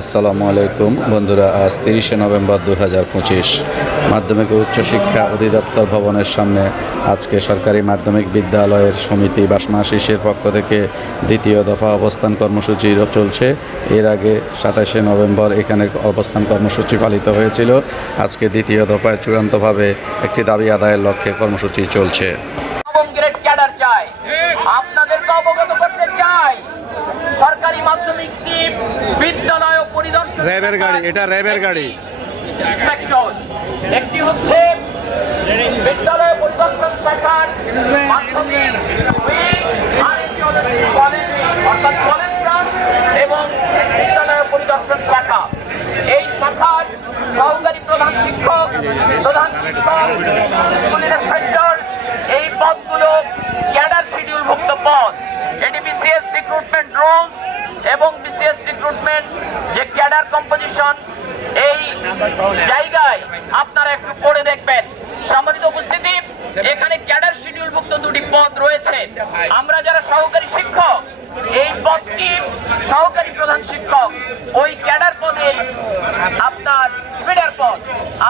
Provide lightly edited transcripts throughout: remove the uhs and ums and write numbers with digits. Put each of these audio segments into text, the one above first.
আসসালামু আলাইকুম বন্ধুরা, আজ 30শে নভেম্বর 2025 মাধ্যমিক ও উচ্চশিক্ষা অধিদপ্তর ভবনের সামনে আজকে সরকারি মাধ্যমিক বিদ্যালয়ের সমিতি বাসমাশিসের পক্ষ থেকে দ্বিতীয় দফা অবস্থান কর্মসূচি চলছে। এর আগে 27শে নভেম্বর এখানে অবস্থান কর্মসূচি পালিত হয়েছিল। আজকে দ্বিতীয় দফায় চূড়ান্তভাবে একটি দাবি আদায়ের লক্ষ্যে কর্মসূচি চলছে। আপনাদেরকে অবগত করতে চাই, সরকারি মাধ্যমিক বিদ্যালয় পরিদর্শন র্যাবের গাড়ি, এটা র্যাবের গাড়ি। একটি হচ্ছে বিদ্যালয় পরিদর্শন শাখার মাধ্যমিক অর্থাৎ কলেজ ব্রাঞ্চ এবং বিদ্যালয় পরিদর্শন শাখা। এই শাখার সহকারী প্রধান শিক্ষক, স্কুল ইন্সপেক্টর, এই পদগুলো ক্যাডার শিডিউলভুক্ত পদ। এটি বিসিএস রিক্রুটমেন্ট রুলস এবং বিসিএস রিক্রুটমেন্ট যে ক্যাডার কম্পোজিশন, এই জায়গায় আপনারা একটু পড়ে দেখবেন। সম্মানিত উপস্থিতি, এখানে ক্যাডার শিডিউলভুক্ত দুটি পদ রয়েছে। আমরা যারা সহকারী শিক্ষক, এই পদটি সহকারী প্রধান শিক্ষক, ওই ক্যাডার পদে আপনার ফিডার পদ।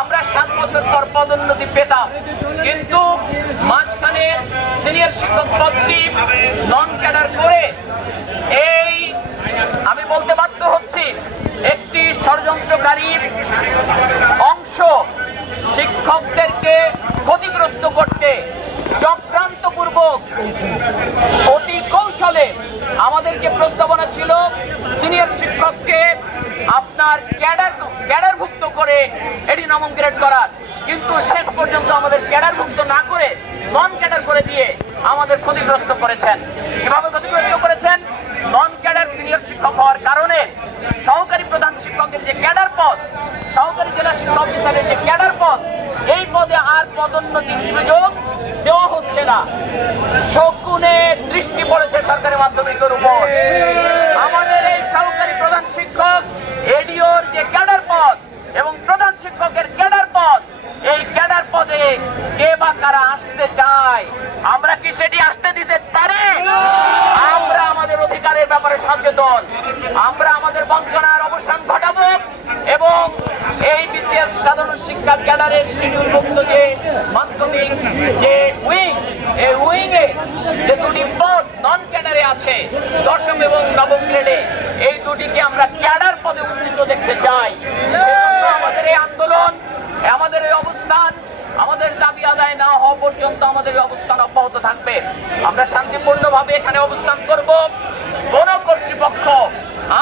আমরা 7 বছর পর পদোন্নতি পেতাম, কিন্তু মাঝখানে সিনিয়র শিক্ষক পদটি নন ক্যাডার করে এই আমি বলতে বাধ্য হচ্ছি, একটি ষড়যন্ত্রকারী অংশ শিক্ষকদেরকে ক্ষতিগ্রস্ত করতে চক্রান্তপূর্বক অতি কৌশলে আমাদেরকে প্রস্তাবনা ছিল সিনিয়র শিক্ষককে আপনার ক্যাডারভুক্ত করে এটি নবম গ্রেড করার, কিন্তু শেষ পর্যন্ত আমাদের ক্যাডারভুক্ত না করে নন ক্যাডার করে দিয়ে আমাদের ক্ষতিগ্রস্ত করেছেন। কিভাবে ক্ষতিগ্রস্ত করেছেন? নন ক্যাডার সিনিয়র শিক্ষক হওয়ার কারণে সহকারী প্রধান শিক্ষকের যে ক্যাডার পদ, সহকারী জেলা শিক্ষা অফিসারের যে ক্যাডার পদ, এই পদে আর পদোন্নতির সুযোগ দেওয়া হচ্ছে না। শকুনে দৃষ্টি পড়েছে সরকারি মাধ্যমিকের উপর। আমাদের এই সহকারী প্রধান শিক্ষক এডিওর যে ক্যাডার পদ এবং প্রধান শিক্ষকের ক্যাডার পদ, এই ক্যাডার পদে কে বা কারা আসতে চায়, আমরা কি সেটি আসতে দিতে পারি? আমরা আমাদের অধিকারের ব্যাপারে সচেতন। আমরা আমাদের বঞ্চনার অবসান ঘটাবো এবং এই বিসিএস সাধারণ শিক্ষা ক্যাডারের শিডিউলভুক্ত যে মাধ্যমিক যে উইং, এই উইংয়ে যে দুটি পদ নন ক্যাডারে আছে, 10ম এবং নবম গ্রেডে, এই দুটিকে আমরা ক্যাডার পদে উন্নীত দেখতে চাই। সেজন্য আমাদের এই আন্দোলন, আমাদের এই অবস্থান, আমাদের দাবি আদায় না হওয়া পর্যন্ত আমাদের এই অবস্থান অব্যাহত থাকবে। আমরা শান্তিপূর্ণভাবে এখানে অবস্থান করব। কোন কর্তৃপক্ষ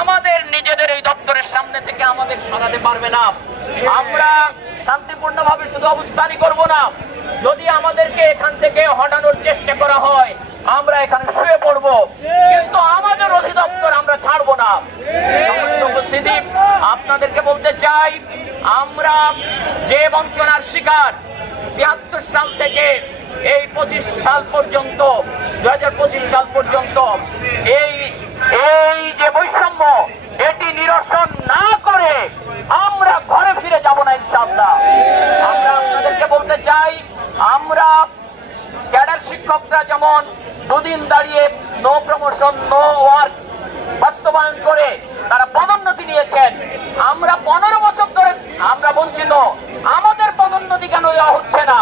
আমাদের নিজেদের এই দপ্তরের সামনে থেকে আমাদের সরাতে পারবে না। আমরা শান্তিপূর্ণভাবে শুধু অবস্থানই করব না, যদি আমাদেরকে এখান থেকে হটানোর চেষ্টা করা হয় আমরা এখানে শুয়ে পড়ব, কিন্তু আমাদের অধিদপ্তর আমরা ছাড়বো না। উপস্থিতি, আপনাদেরকে বলতে চাই, আমরা যে বঞ্চনার শিকার 73 সাল থেকে এই 25 সাল পর্যন্ত, 2025 সাল পর্যন্ত এই যে বৈষম্য, এটি নিরসন না করে আমরা ঘরে ফিরে যাব না ইনশাআল্লাহ। আমরা আপনাদেরকে বলতে চাই, আমরা ক্যাডার শিক্ষকরা যেমন দুদিন দাঁড়িয়ে নো প্রমোশন নো ওয়ার্ক বাস্তবায়ন করে তারা পদোন্নতি নিয়েছেন, আমরা 15 বছর ধরে আমরা বঞ্চিত। আমাদের পদোন্নতি কেন দেওয়া হচ্ছে না?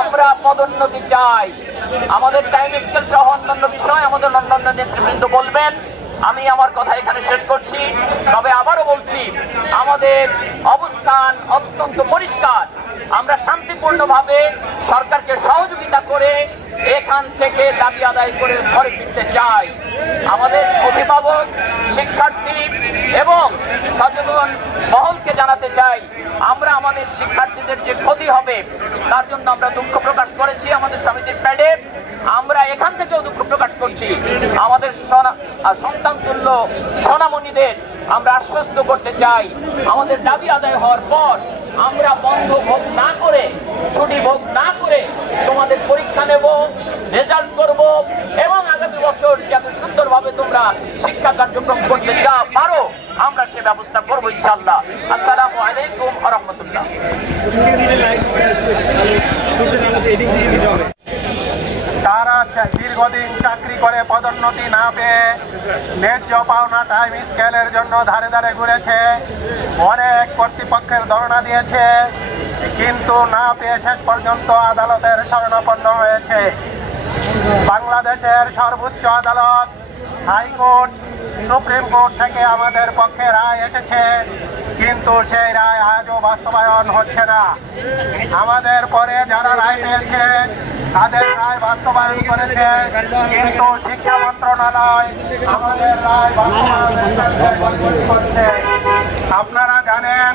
আমরা পদোন্নতি চাই। আমাদের টাইম স্কেল সহ অন্যান্য বিষয় আমাদের অন্যান্য নেতৃবৃন্দ বলবেন। আমি আমার কথা এখানে শেষ করছি। তবে আবারও বলছি, আমাদের অবস্থান অত্যন্ত পরিষ্কার। আমরা শান্তিপূর্ণভাবে সরকারকে সহযোগিতা করে এখান থেকে দাবি আদায় করে ঘরে ফিরতে চাই। আমাদের অভিভাবক, শিক্ষার্থী এবং সচেতন মহলকে জানাতে চাই, আমরা আমাদের শিক্ষার্থীদের যে ক্ষতি হবে তার জন্য আমরা দুঃখ প্রকাশ করেছি আমাদের সমিতির প্যাডে। আমরা এখান থেকেও দুঃখ প্রকাশ করছি। আমাদের সন্তান তুল্য সোনামণিদের আমরা আশ্বস্ত করতে চাই, আমাদের দাবি আদায় হওয়ার পর আমরা বন্ধ ভোগ না করে, ছুটি ভোগ না করে তোমাদের পরীক্ষা নেব, রেজাল্ট করব এবং আগামী বছর যাতে সুন্দরভাবে তোমরা শিক্ষা কার্যক্রম করতে পারো আমরা সে ব্যবস্থা করবো ইনশাআল্লাহ। আসসালামু আলাইকুম ওয়া রাহমাতুল্লাহ। তারা দীর্ঘদিন চাকরি করে পদোন্নতি না পেয়ে ন্যায্য পাওনা টাইম স্কেলের জন্য ধারে ধারে ঘুরেছে, অনেক কর্তৃপক্ষের ধর্ণা দিয়েছে, কিন্তু না পেয়ে শেষ পর্যন্ত আদালতের শরণাপন্ন হয়েছে। বাংলাদেশের সর্বোচ্চ আদালত, হাইকোর্ট, সুপ্রিম কোর্ট থেকে আমাদের পক্ষে রায় এসেছে, কিন্তু সেই রায় আজও বাস্তবায়ন হচ্ছে না। আমাদের পরে যারা রায় পেয়েছে তাদের রায় বাস্তবায়ন করেছে, কিন্তু শিক্ষা মন্ত্রণালয় আমাদের রায় বাস্তবায়ন করছে। আপনারা জানেন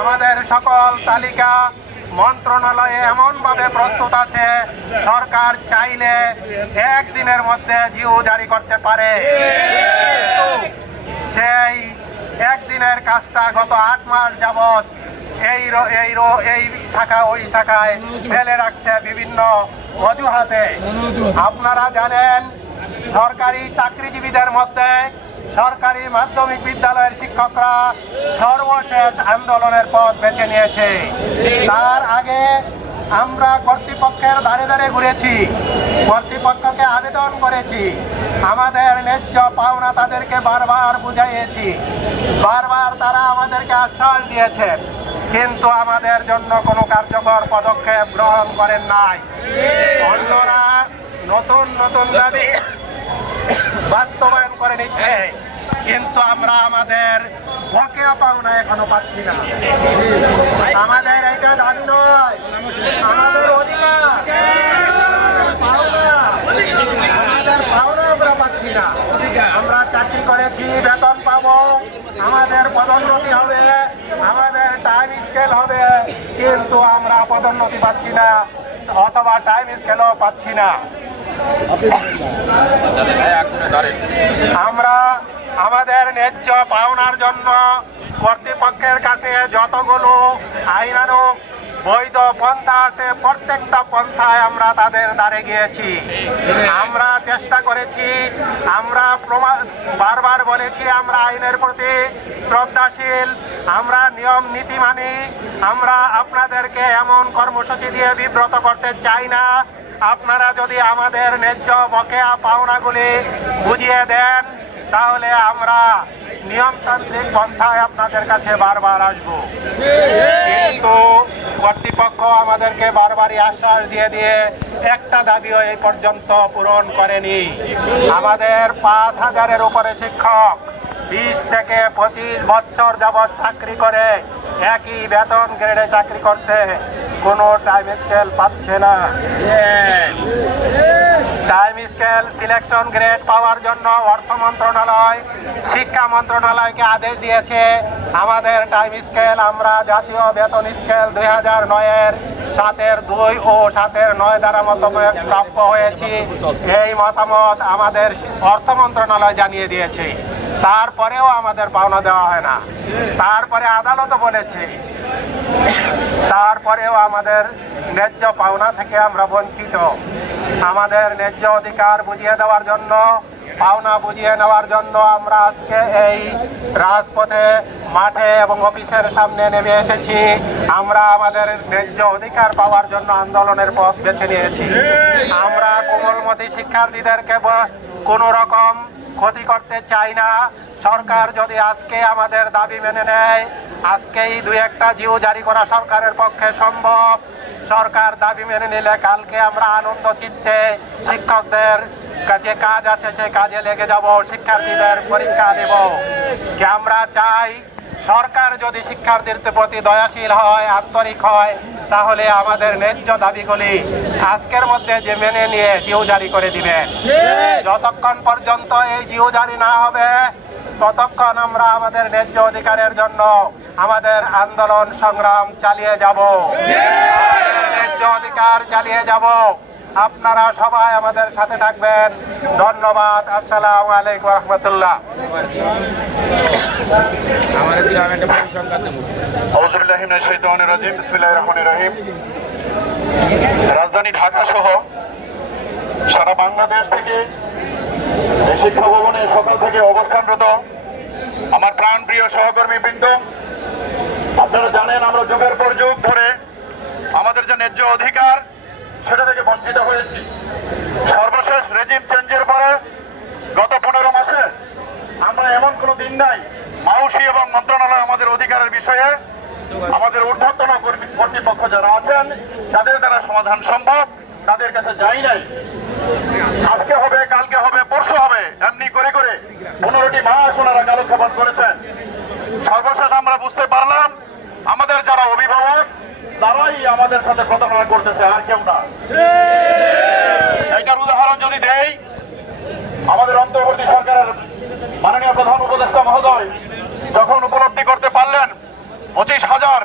আমাদের সকল তালিকা মন্ত্রণালয়ে এমনভাবে প্রস্তুত আছে, সরকার চাইলে একদিনের মধ্যে জিও জারি করতে পারে, কিন্তু সেই একদিনের কাজটা গত 8 মাস যাবৎ এই শাখা ওই শাখায় ফেলে রাখছে বিভিন্ন অজুহাতে। আপনারা জানেন সরকারি চাকরিজীবীদের মধ্যে সরকারি মাধ্যমিক বিদ্যালয়ের শিক্ষকরা সর্বশেষ আন্দোলনের পথ বেছে নিয়েছে। তার আগে আমরা কর্তৃপক্ষের ধারে ধারে ঘুরেছি, কর্তৃপক্ষকে আবেদন করেছি, আমাদের ন্যায্য পাওনা তাদেরকে বারবার বুঝাইয়েছি, বারবার তারা আমাদেরকে আশ্বাস দিয়েছেন, কিন্তু আমাদের জন্য কোনো কার্যকর পদক্ষেপ গ্রহণ করেন নাই। অন্যরা নতুন নতুন দাবি বাস্তবায়ন করে নিচ্ছে, কিন্তু আমরা আমাদের বকেয়া পাওনা এখনো পাচ্ছি না। আমাদের এটা দাবি নয়, আমাদের অধিকার, আমাদের পাওনা আমরা পাচ্ছি না। আমরা চাকরি করেছি, বেতন পাবো, আমাদের পদোন্নতি হবে, আমাদের টাইম স্কেল হবে, কিন্তু আমরা পদোন্নতি পাচ্ছি না অথবা টাইম স্কেলও পাচ্ছি না। আমরা আমাদের ন্যায্য পাওনার জন্য কর্তৃপক্ষের কাছে যতগুলো আইনানুগ বৈধ পন্থা আছে প্রত্যেকটা পন্থায় আমরা তাদের দ্বারে গিয়েছি, আমরা চেষ্টা করেছি, আমরা বারবার বলেছি আমরা আইনের প্রতি শ্রদ্ধাশীল, আমরা নিয়ম নীতি মানি, আমরা আপনাদেরকে এমন কর্মসূচি দিয়ে বিব্রত করতে চাই না। আপনারা যদি আমাদের ন্যায্য বকেয়া পাওনাগুলি বুঝিয়ে দেন তাহলে আমরা নিয়মতান্ত্রিক পন্থায় আপনাদের কাছে বারবার আসব, কিন্তু কর্তৃপক্ষ আমাদেরকে বারবারই আশ্বাস দিয়ে দিয়ে একটা দাবিও এই পর্যন্ত পূরণ করেনি। আমাদের 5000-এর উপরে শিক্ষক 20 থেকে 25 বছর যাবৎ চাকরি করে একই বেতন গ্রেডে চাকরি করছে, কোনো টাইম স্কেল পাচ্ছে না। টাইম স্কেল সিলেকশন গ্রেড পাওয়ার জন্য অর্থ মন্ত্রণালয় শিক্ষা মন্ত্রণালয়কে আদেশ দিয়েছে। আমাদের টাইম স্কেল আমরা জাতীয় বেতন স্কেল 2009-এর 7-2 ও 7-9 দ্বারা মতামত প্রাপ্য হয়েছি, এই মতামত আমাদের অর্থ মন্ত্রণালয় জানিয়ে দিয়েছে। তারপরেও আমাদের পাওনা দেওয়া হয় না, তারপরে আদালতও বলেছে, তারপরেও আমাদের ন্যায্য পাওনা থেকে আমরা বঞ্চিত। আমাদের ন্যায্য অধিকার বুঝিয়ে দেওয়ার জন্য, পাওনা বুঝিয়ে নেওয়ার জন্য আমরা আজকে এই রাজপথে, মাঠে এবং অফিসের সামনে নেমে এসেছি। আমরা আমাদের ন্যায্য অধিকার পাওয়ার জন্য আন্দোলনের পথ বেছে নিয়েছি। আমরা কোমলমতি শিক্ষার্থীদেরকে কোনো রকম ক্ষতি করতে চাই না। সরকার যদি আজকে আমাদের দাবি মেনে নেয়, আজকেই 2-1টা জিও জারি করা সরকারের পক্ষে সম্ভব। সরকার দাবি মেনে নিলে কালকে আমরা আনন্দ চিত্তে শিক্ষকদের যে কাজ আছে সে কাজে লেগে যাব, শিক্ষার্থীদের পরীক্ষা দেব। কি আমরা চাই সরকার যদি শিক্ষার্থীদের প্রতি দয়াশীল হয়, আন্তরিক হয়, তাহলে আমাদের ন্যায্য দাবিগুলি আজকের মধ্যে যে মেনে নিয়ে জিও জারি করে দিবেন। যতক্ষণ পর্যন্ত এই জিও জারি না হবে ততক্ষণ আমরা আমাদের ন্যায্য অধিকারের জন্য আমাদের আন্দোলন সংগ্রাম চালিয়ে যাব, ন্যায্য অধিকার চালিয়ে যাব। আপনারা সবাই আমাদের সাথে থাকবেন। ধন্যবাদ। আসসালামু আলাইকুম রহমতুল্লাহ। রাজধানী ঢাকা সহ সারা বাংলাদেশ থেকে শিক্ষা ভবনে সকাল থেকে অবস্থানরত আমার প্রাণপ্রিয় সহকর্মী বৃন্দ, আপনারা জানেন আমরা যুগের পর যুগ ধরে আমাদের যে ন্যায্য অধিকার সেটা থেকে বঞ্চিত হয়েছি। সর্বশেষ রেজিম চেঞ্জের পরে গত 15 মাসে আমরা এমন কোনো দিন নাই মাউসি এবং মন্ত্রণালয় আমাদের অধিকারের বিষয়ে আমাদের ঊর্ধ্বতন কর্তৃপক্ষ যারা আছেন যাদের দ্বারা সমাধান সম্ভব তাদের কাছে যাই নাই। আজকে হবে, কালকে হবে, পরশু হবে, এমনি করে করে 15টি মাস ওনারা কালক্ষেপণ করেছেন। সর্বশেষ আমরা বুঝতে পারলাম আমাদের যারা অভিভাবক তারাই আমাদের সাথে প্রতারণা করতেছে, আর কেউ না। এইটার উদাহরণ যদি দেই, আমাদের অন্তর্বর্তী সরকারের মাননীয় প্রধান উপদেষ্টা মহোদয় যখন উপলব্ধি করতে পারলেন 25,000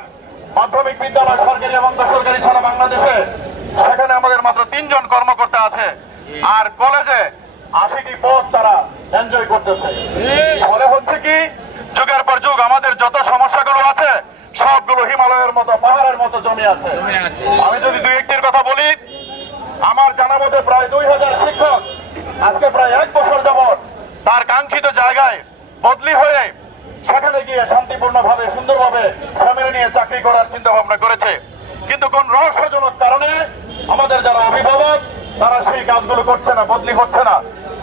মাধ্যমিক বিদ্যালয় সরকারি এবং বেসরকারি সারা বাংলাদেশে, সেখানে আমাদের মাত্র 3 জন কর্মকর্তা আছে, আর কলেজে 80টি পদ তারা এনজয় করতেছে। ফলে হচ্ছে কি, যুগের পর যুগ আমাদের যত সমস্যাগুলো আছে সবগুলো হিমালয়ের মতো পাহাড়ের মতো জমে আছে। আমি যদি 2-1টির কথা বলি, আমার জানা মতে প্রায় 2000 শিক্ষক আজকে প্রায় 1 বছর যাবৎ তার কাঙ্ক্ষিত জায়গায় বদলি হয়ে সেখানে গিয়ে শান্তিপূর্ণভাবে সুন্দরভাবে ফ্যামিলি নিয়ে চাকরি করার চিন্তা ভাবনা করেছে। কিন্তু কোন রহস্যজনক কারণে আমাদের যারা অভিভাবক তারা সেই কাজগুলো করছে না, বদলি হচ্ছে না।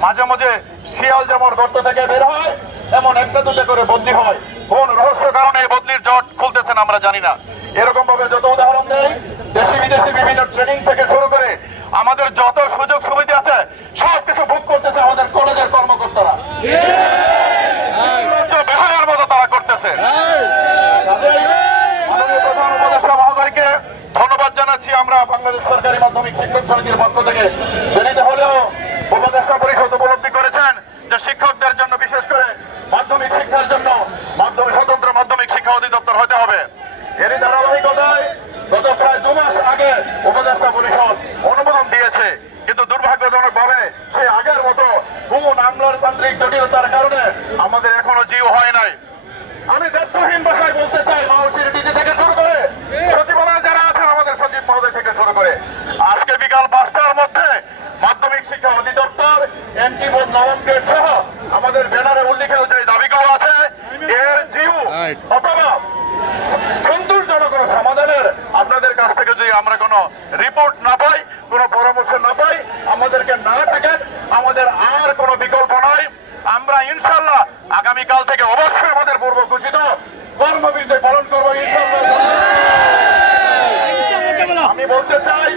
মাঝে মাঝে শিয়াল যেমন গর্ত থেকে বের হয় এমন 1-2 করে বদলি হয়। কোন রহস্য কারণে এই বদলির জট খুলতেছেন আমরা জানি না। এরকম ভাবে যত উদাহরণ দেয়, দেশি বিদেশি বিভিন্ন ট্রেনিং থেকে শুরু করে আমাদের যত সুযোগ সুবিধা আছে সবকিছু ভোগ করতেছে আমাদের কলেজের কর্মকর্তারা। বেহায়ার মতো তারা করতেছে। মাননীয় প্রধান উপদেষ্টা মহোদয়কে ধন্যবাদ জানাচ্ছি আমরা বাংলাদেশ সরকারি মাধ্যমিক শিক্ষক সমিতির পক্ষ থেকে। দেরিতে হলেও উপদেষ্টা পরিষদ উপলব্ধি করেছেন যে শিক্ষকদের জন্য, বিশেষ করে মাধ্যমিক শিক্ষার জন্য স্বতন্ত্র মাধ্যমিক শিক্ষা অধিদপ্তর হতে হবে। এরই ধারাবাহিকতায় গত প্রায় 2 মাস আগে উপদেষ্টা পরিষদ অনুমোদন দিয়েছে, কিন্তু দুর্ভাগ্যজনক ভাবে সেই আগের মতো কোন আমলাতান্ত্রিক জটিলতার কারণে আমাদের এখনো জিও হয় নাই। আমি তথ্যহীন ভাষায় বলতে চাই, মাউসির ডিজি থেকে শুরু করে সচিবালয়ে যারা আছেন আমাদের সচিব মহোদয় থেকে শুরু করে আজকে বিকাল 5টার মধ্যে মাধ্যমিক শিক্ষা অধিদপ্তর এন্ট্রি বোর্ড নবম গ্রেড সহ আমাদের ব্যানারে উল্লেখিত যে দাবিগুলো আছে এর জিও অথবা সন্তোষজনক কোনো সমাধানের আপনাদের কাছ থেকে যদি আমরা কোনো রিপোর্ট না পাই, কোনো পরামর্শ না পাই, আমাদেরকে না থাকেন, আমাদের আর কোনো বিকল্প নাই। আমরা ইনশাল্লাহ আগামীকাল থেকে অবশ্যই আমাদের পূর্ব ঘোষিত কর্মবিরতি পালন করবো ইনশাল্লাহ। আমি বলতে চাই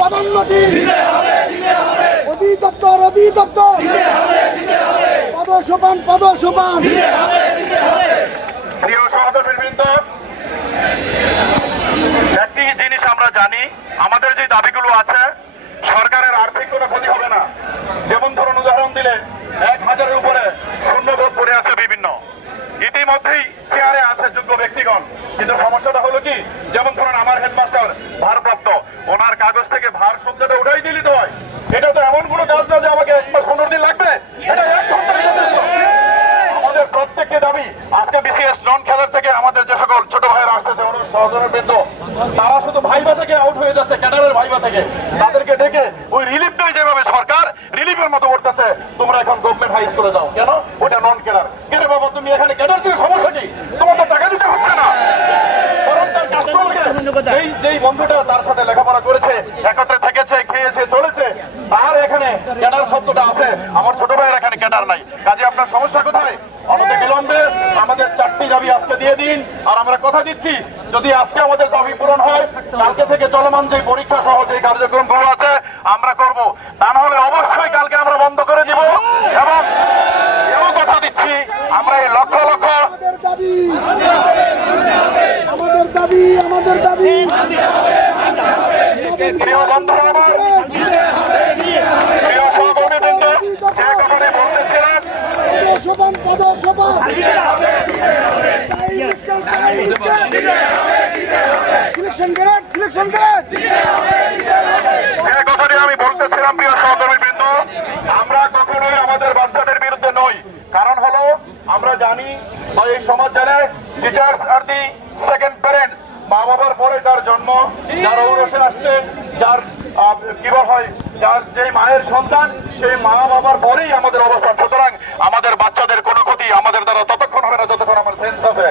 পদোন্নতি অধিদপ্তর পদসোপান প্রিয় সহকর্মীবৃন্দ, একটি জিনিস আমরা জানি, আমাদের যে দাবিগুলো আছে সরকারের আর্থিক কোনো ক্ষতি হবে না। যেমন ধরুন উদাহরণ দিলে 1000-এর উপরে শূন্যপদ পড়ে আছে বিভিন্ন, ইতিমধ্যেই চেয়ারে আছে যোগ্য ব্যক্তিগণ, কিন্তু সমস্যাটা হলো কি, যেমন ধরুন আমার হেডমাস্টার ভারপ্রাপ্ত, ওনার কাগজ থেকে ভার শব্দটা উঠাই দিলে তো হয়। এটা তো এমন কোনো কাজ না যে আমাকে 1 মাস 15 দিন লাগবে, এটা 1 ঘন্টায় যথেষ্ট। আমাদের প্রত্যেকটি দাবি আজকে বিসিএস নন খেলার থেকে আমাদের যে সকল ছোট ভাইয়েরা আসতেছে সহকর্মীবৃন্দ, তারা শুধু ভাইবা থেকে আউট হয়ে যাচ্ছে, ক্যাডারের ভাইবা থেকে তাদেরকে ডেকে ওই রিলিফটাই যেভাবে সরকার রিলিফের মতো করতেছে, তোমরা এখন গভর্নমেন্ট হাই স্কুলে যাও। কেন? ওটা নন ক্যাডার। কেন বাবা তুমি এখানে ক্যাডার দিয়ে সমস্যা কি? তোমার তো টাকা দিতে হচ্ছে না। যেই বন্ধুটা তার সাথে লেখাপড়া করেছে, একত্রে থেকেছে, খেয়েছে, চলেছে, তার এখানে ক্যাডার শব্দটা আছে, আমার ছোট ভাইয়ের এখানে ক্যাডার নাই। কাজে আপনার সমস্যা কোথায়? অনতি বিলম্বে আমাদের 4টি দাবি আজকে দিয়ে দিন। আর আমরা কথা দিচ্ছি, যদি আজকে আমাদের দাবি পূরণ হয়, কালকে থেকে চলমান যে পরীক্ষা সহ যে কার্যক্রমগুলো আছে আমরা করব। তা না হলে অবশ্যই কালকে আমরা বন্ধ করে দিব। এবং এও কথা দিচ্ছি, আমরা এই লক্ষ লক্ষ আমাদের দাবি প্রিয় বন্ধুরা আমার, প্রিয় সহকর্মীবৃন্দ, যে কথাটি বলতেছিলেন যে কথাটি আমি বলতেছিলাম, প্রিয় সহকর্মীবৃন্দ, আমরা কখনোই আমাদের বাচ্চাদের বিরুদ্ধে নই। কারণ হলো আমরা জানি বা এই সমাজ জানে teachers are the second parents, মা বাবার পরে তার জন্ম, যার ঔরসে আসছে, যার কি বল হয়, যার যে মায়ের সন্তান, সেই মা বাবার পরেই আমাদের অবস্থান। সুতরাং আমাদের বাচ্চাদের কোনো ক্ষতি আমাদের দ্বারা ততক্ষণ হবে না যতক্ষণ আমার সেন্স আছে।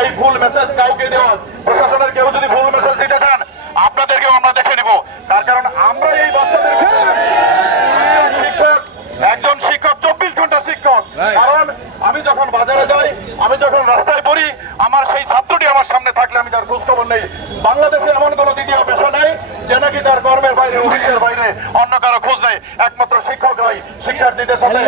এই ভুল মেসেজ কাউকে দেওয়া, প্রশাসনের কেউ যদি ভুল মেসেজ দিতে চান আপনাদেরকেও আমরা দেখে নিব। তার কারণ আমরা এই বাচ্চাদের শিক্ষক, একজন শিক্ষক 24 ঘন্টা শিক্ষক। কারণ আমি যখন বাজারে যাই, আমি যখন রাস্তায় পড়ি, আমার সেই ছাত্রটি আমার সামনে থাকলে আমি তার খোঁজ খবর নেই। বাংলাদেশে এমন কোন দ্বিতীয় পেশা নেই যে নাকি তার কর্মের বাইরে, অফিসের বাইরে অন্য কারো খোঁজ নেই। একমাত্র শিক্ষকরাই শিক্ষার্থীদের সাথে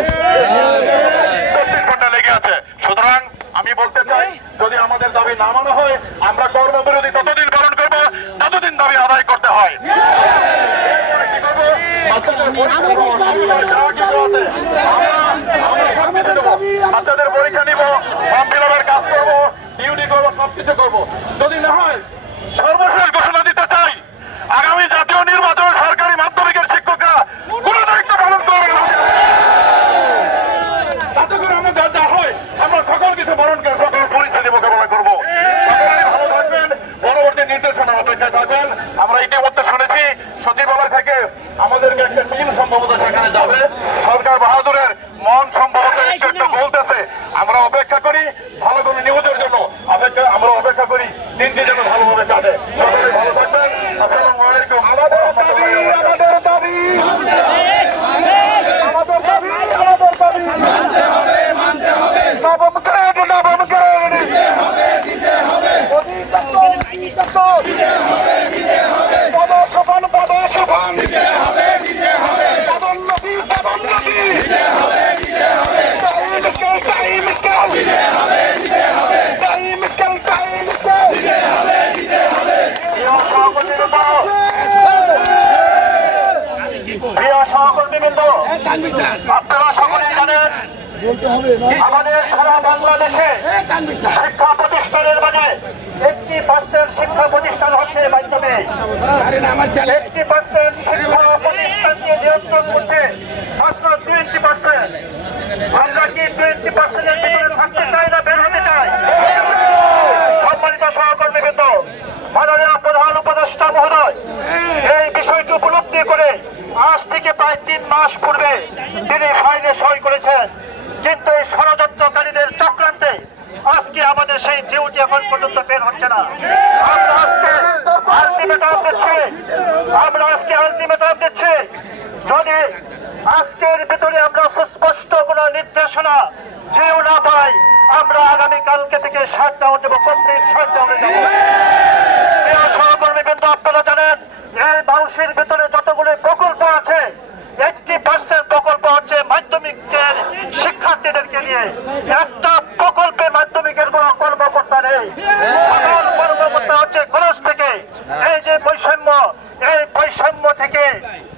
24 ঘন্টা লেগে আছে। সুতরাং আমি বলতে চাই, যদি আমাদের দাবি না মানা হয়, আমরা কর্মবিরতি ততদিন পালন করব ততদিন দাবি আদায় করতে হয়। এরপরে কি করবো? বাচ্চাদের পরীক্ষা নিব, যা কিছু আছে আমরা সবকিছু দেবো। বাচ্চাদের পরীক্ষা নিব, ফর্ম ফিল আপের কাজ করবো, ডিউটি করবো, সবকিছু করবো। যদি না হয়, সর্বশেষ ঘোষণা দিতে চাই, আগামী জাতীয় নির্বাচনে সরকারি মাধ্যমিকের শিক্ষকরা কোনো দায়িত্ব পালন করবে না। তাতে করে আমাদের যা হয় আমরা সকল কিছু বরণ করে সকল পরিস্থিতি মোকাবেলা করবো। সকলে ভালো থাকবেন, পরবর্তী নির্দেশনার অপেক্ষায় থাকবেন। আমরা ইতিমধ্যে শুনেছি সচিবালয় থেকে আমাদেরকে একটা টিম সম্ভবত সেখানে যাবে। সরকার বাহাদুরের মন সম্ভবত একটু বলতেছে। আমরা অপেক্ষা করি ভালো কোনো নিউজের জন্য, আমরা অপেক্ষা করি দিনটি যেন ভালোভাবে কাটে। সকলে ভালো থাকবেন। আসসালামু আলাইকুম। আমাদের দাবি, আমাদের দাবি, আমাদের দাবি, আমাদের দাবি মানতে হবে, মানতে হবে। নবম গ্রেড, নবম গ্রেড দিতে হবে, দিতে হবে। দিতে হবে, দিতে হবে। পদসোপান, পদসোপান দিতে হবে, দিতে হবে। পদোন্নতি, পদোন্নতি দিতে হবে, দিতে হবে। টাইম স্কেল, টাইম স্কেল দিতে হবে, দিতে হবে। টাইম স্কেল, টাইম স্কেল দিতে হবে, দিতে হবে। প্রিয় সহকর্মীবৃন্দ, প্রিয় সহকর্মীবৃন্দ, আপনারা সকলেই জানেন আমাদের সারা বাংলাদেশে শিক্ষা প্রতিষ্ঠানের মাঝে 80% শিক্ষা প্রতিষ্ঠান হচ্ছে মাধ্যমিক। 80% শিক্ষা প্রতিষ্ঠানকে নিয়ন্ত্রণ করছে মাত্র 20%। আমরা কি 20% এর ভিতরে থাকতে চাই না বের হতে চাই? সম্মানিত সহকর্মীবৃন্দ, মাননীয় প্রধান উপদেষ্টা মহোদয় এই বিষয়টি উপলব্ধি করে আজ থেকে প্রায় 3 মাস পূর্বে তিনি ফাইলে সই করেছেন। কিন্তু এই ষড়যন্ত্রকারীদের চক্রান্তে আজকে আমাদের সেই ডিউটি এখন পর্যন্ত বের হচ্ছে না। আমরা আজকে আলটিমেটাম দিচ্ছি, আমরা আজকে আলটিমেটাম দিচ্ছি, যদি আজকের ভিতরে আমরা সুস্পষ্ট কোন নির্দেশনা যেও না পাই, আমরা আগামীকালকে থেকে শাটডাউন দেবো, কমপ্লিট শাটডাউনে যাবো। প্রিয় সহকর্মীবৃন্দ, আপনারা জানেন এই বাউসির ভিতরে যতগুলো প্রকল্প আছে 80% প্রকল্প হচ্ছে মাধ্যমিকের শিক্ষার্থীদেরকে নিয়ে। একটা প্রকল্পে মাধ্যমিকের কোন কর্মকর্তা নেই, সকল কর্মকর্তা হচ্ছে কলেজ থেকে। এই যে বৈষম্য, এই বৈষম্য থেকে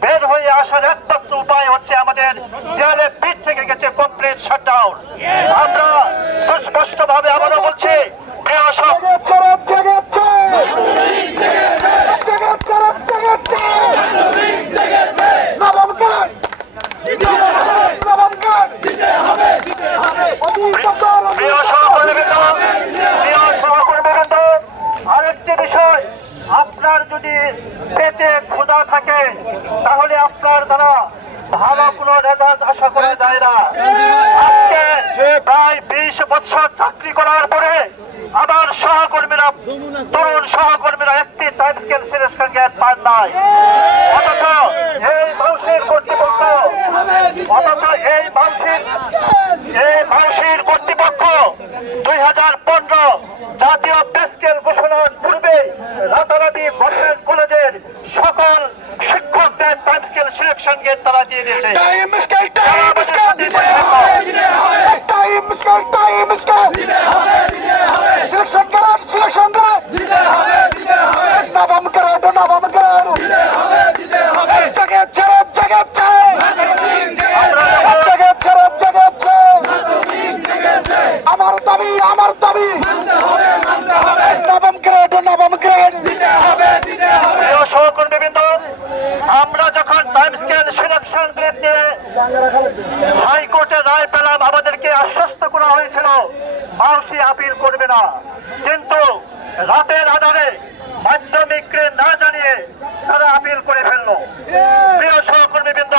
বের হয়ে আসার একমাত্র উপায় হচ্ছে আমাদের দেয়ালে পিঠ থেকে গেছে, কমপ্লিট শাটডাউন। আমরা সুস্পষ্ট ভাবে আবারও বলছি, প্রিয় আরেকটি বিষয়, আপনার যদি পেটে ক্ষুধা থাকে তাহলে আপনার দ্বারা ভালো কোনো রেজাল্ট আশা করা যায় না। আজকে প্রায় 20 বছর চাকরি করার পরে আমার সহকর্মীরা, তরুণ সহকর্মীরা একটি টাইম স্কেল সিলেকশন গেট পান নাই। অথচ এই বাউসির কর্তৃপক্ষ, অথচ এই বাউসির কর্তৃপক্ষ 2015 জাতীয় পে স্কেল ঘোষণার পূর্বে রাতারাতি গভর্নমেন্ট কলেজের সকল শিক্ষকদের টাইম স্কেল সিলেকশন গেট তারা দিয়ে দিয়েছে। আমার দাবি, আমার দাবি নবম গ্রেড, নবম গ্রেড দিতে হবে, দিতে হবে। সহকর্মীবৃন্দ, আমরা যখন টাইম স্কেল সিলেকশন গ্রেড নিয়ে আশ্বস্ত করা হয়েছিল মাউসি আপিল করবে না, কিন্তু রাতের আধারে মাধ্যমিককে না জানিয়ে তারা আপিল করে ফেললো। প্রিয় সহকর্মীবৃন্দ,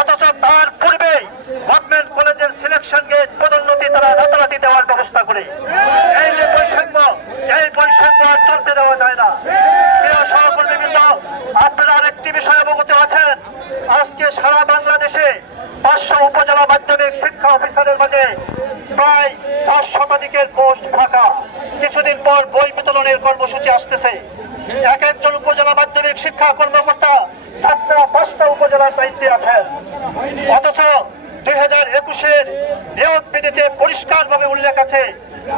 অথচ তার পূর্বেই গভর্নমেন্ট কলেজের সিলেকশন গেট পদোন্নতি তারা রাতারাতি দেওয়ার ব্যবস্থা করে। এই যে বৈষম্য, এই বৈষম্য আর চলতে দেওয়া যায় না। প্রিয় সহকর্মীবৃন্দ, আপনারা আরেকটি বিষয় অবগত আছেন, আজকে সারা বাংলাদেশে 500 উপজেলা মাধ্যমিক শিক্ষা অফিসারের মাঝে প্রায় 4 শতাধিকের পোস্ট ফাঁকা। কিছুদিন পর বই বিতরণের কর্মসূচি আসতেছে। এক একজন উপজেলা মাধ্যমিক শিক্ষা কর্মকর্তা 4টা-5টা উপজেলার দায়িত্বে আছেন। অথচ 2021-এর নিয়োগ বিধিতে পরিষ্কারভাবে উল্লেখ আছে,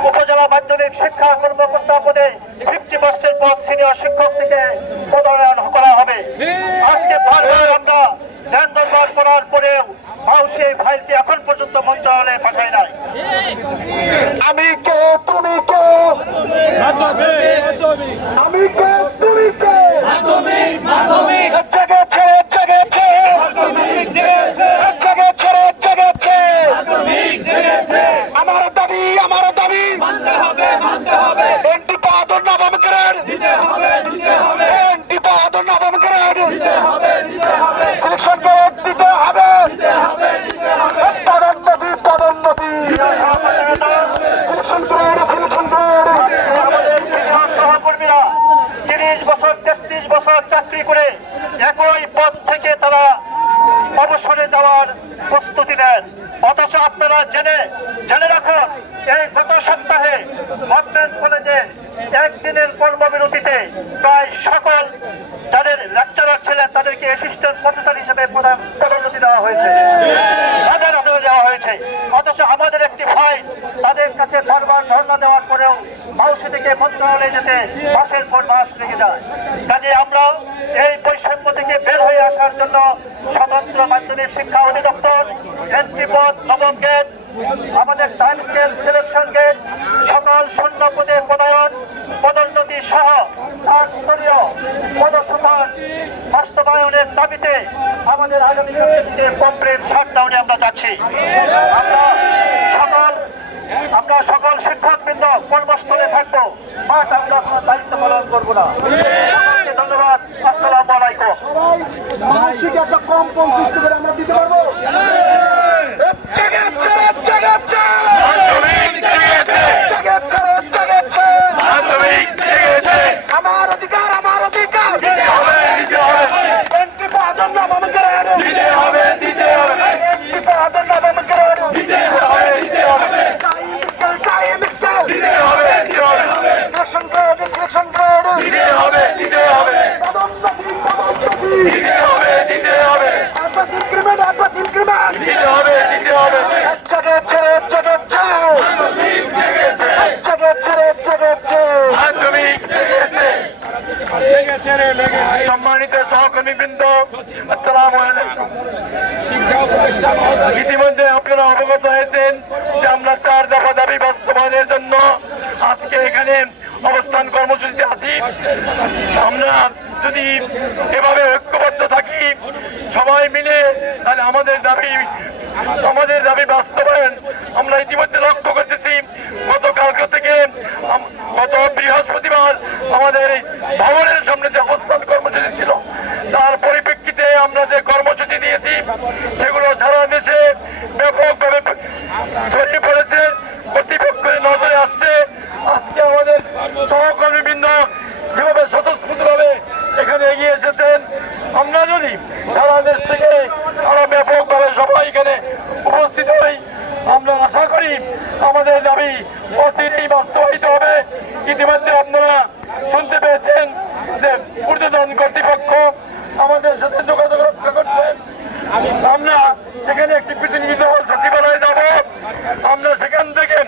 উপজেলা মাধ্যমিক শিক্ষা কর্মকর্তা পদে 50% পদ সিনিয়র শিক্ষক থেকে পদায়ন করা হবে। আজকে বারবার আমরা ধ্যান দরবার করার পরেও মাউসি এই ফাইলটি এখন পর্যন্ত মন্ত্রণালয়ে পাঠায় নাই। আমি কে, তুমি কে? আমি কে, তুমি কে? জেগেছে, জেগেছে, জেগেছে, জেগেছে। আমার দাবি, আমার দাবি মানতে হবে, মানতে হবে। এন্টি বাহাদুর নবম গ্রেড দিতে হবে, দিতে হবে। এন্টি বাহাদুর নবম গ্রেড দিতে হবে, দিতে হবে। সিলেকশন গ্রেড দিতে হবে, দিতে হবে, দিতে হবে। পদোন্নতি, পদোন্নতি। Selection grade, selection grade. আমাদের সিনিয়র সহকর্মীরা 30 বছর 33 বছর চাকরি করে একই পদ থেকে তারা অবসরে যাওয়ার প্রস্তুতি নেন। অথচ আপনারা জেনে রাখুন, এই গত সপ্তাহে গভর্নমেন্ট কলেজে একদিনের কর্মবিরতিতে প্রায় সকল যাদের লেকচারার ছিলেন তাদেরকে অ্যাসিস্ট্যান্ট প্রফেসর হিসেবে পদোন্নতি দেওয়া হয়েছে, তাদের আদরে দেওয়া হয়েছে। অথচ আমাদের একটি ফাইল তাদের কাছে বারবার ধর্ণা দেওয়ার পরেও মাউসি থেকে মন্ত্রণালয়ে যেতে মাসের পর মাস লেগে যায়। কাজে আমরা এই বৈষম্য থেকে বের হয়ে আসার জন্য স্বতন্ত্র মাধ্যমিক শিক্ষা অধিদপ্তর, এন্ট্রি পদ, নবম গেট, আমাদের টাইম স্কেল, সিলেকশন গেট, সকল শূন্য পদে পদোন্নতি সহ 4 স্তরীয় পদসম্মান বাস্তবায়নের দাবিতে আমাদের আগামীকাল থেকে কমপ্লিট শাটডাউনে আমরা যাচ্ছি। আমরা সকল শিক্ষকবৃন্দ কর্মস্থলে থাকবো, বাট আমরা কোনো দায়িত্ব পালন করবো না। সকলকে ধন্যবাদ। আসসালামু আলাইকুম। সবাই মানসিক একটা কম 50 করে আমরা দিতে পারবো। জেগেছে, জেগেছে, জেগেছে, জেগেছে। আমার অধিকার, আমার অধিকার এন্টি বাহাদুর নবম গ্রেড দিতে হবে, দিতে হবে। এন্টি বাহাদুর নবম গ্রেড দিতে হবে, দিতে হবে। টাইম স্কেল দিতে হবে, দিতে হবে। সিলেকশন গ্রেড, সিলেকশন গ্রেড দিতে হবে, দিতে হবে। পদোন্নতি, পদোন্নতি দিতে হবে, দিতে হবে। অ্যাডভান্স ইনক্রিমেন্ট, অ্যাডভান্স ইনক্রিমেন্ট দিতে হবে, দিতে হবে। জেগেছে, জেগেছে, জেগেছে, জেগেছে। সম্মানিত সহকর্মীবৃন্দ, আসসালামু আলাইকুম। ইতিমধ্যে আপনারা অবগত হয়েছেন যে আমরা 4 দফা দাবি বাস্তবায়নের জন্য আজকে এখানে অবস্থান কর্মসূচিতে আছি। আমরা যদি এভাবে ঐক্যবদ্ধ থাকি সবাই মিলে, তাহলে আমাদের দাবি বাস্তবায়ন আমরা ইতিমধ্যে লক্ষ্য করতেছি। গতকালকে থেকে গত বৃহস্পতিবার আমাদের ভবনের সামনে যে অবস্থান কর্মসূচি ছিল তার পরিপ্রেক্ষিতে আমরা যে কর্মসূচি দিয়েছি সেগুলো সারা দেশে ব্যাপকভাবে ছড়িয়ে পড়েছে, কর্তৃপক্ষের নজরে আসছে। আজকে আমাদের সহকর্মীবৃন্দ যেভাবে স্বতঃস্ফূর্তভাবে এখানে এগিয়ে এসেছেন, আমরা যদি সারা দেশ থেকে আরো ব্যাপকভাবে সবাই এখানে উপস্থিত হই, আমরা আশা করি আমাদের দাবি অচিরেই বাস্তবায়িত হবে। ইতিমধ্যে আপনারা শুনতে পেয়েছেন যে ঊর্ধ্বতন কর্তৃপক্ষ আমাদের সাথে যোগাযোগ রক্ষা করছেন। আমরা সেখানে একটি প্রতিনিধি দল সচিবালয়ে যাব। আমরা সেখান থেকে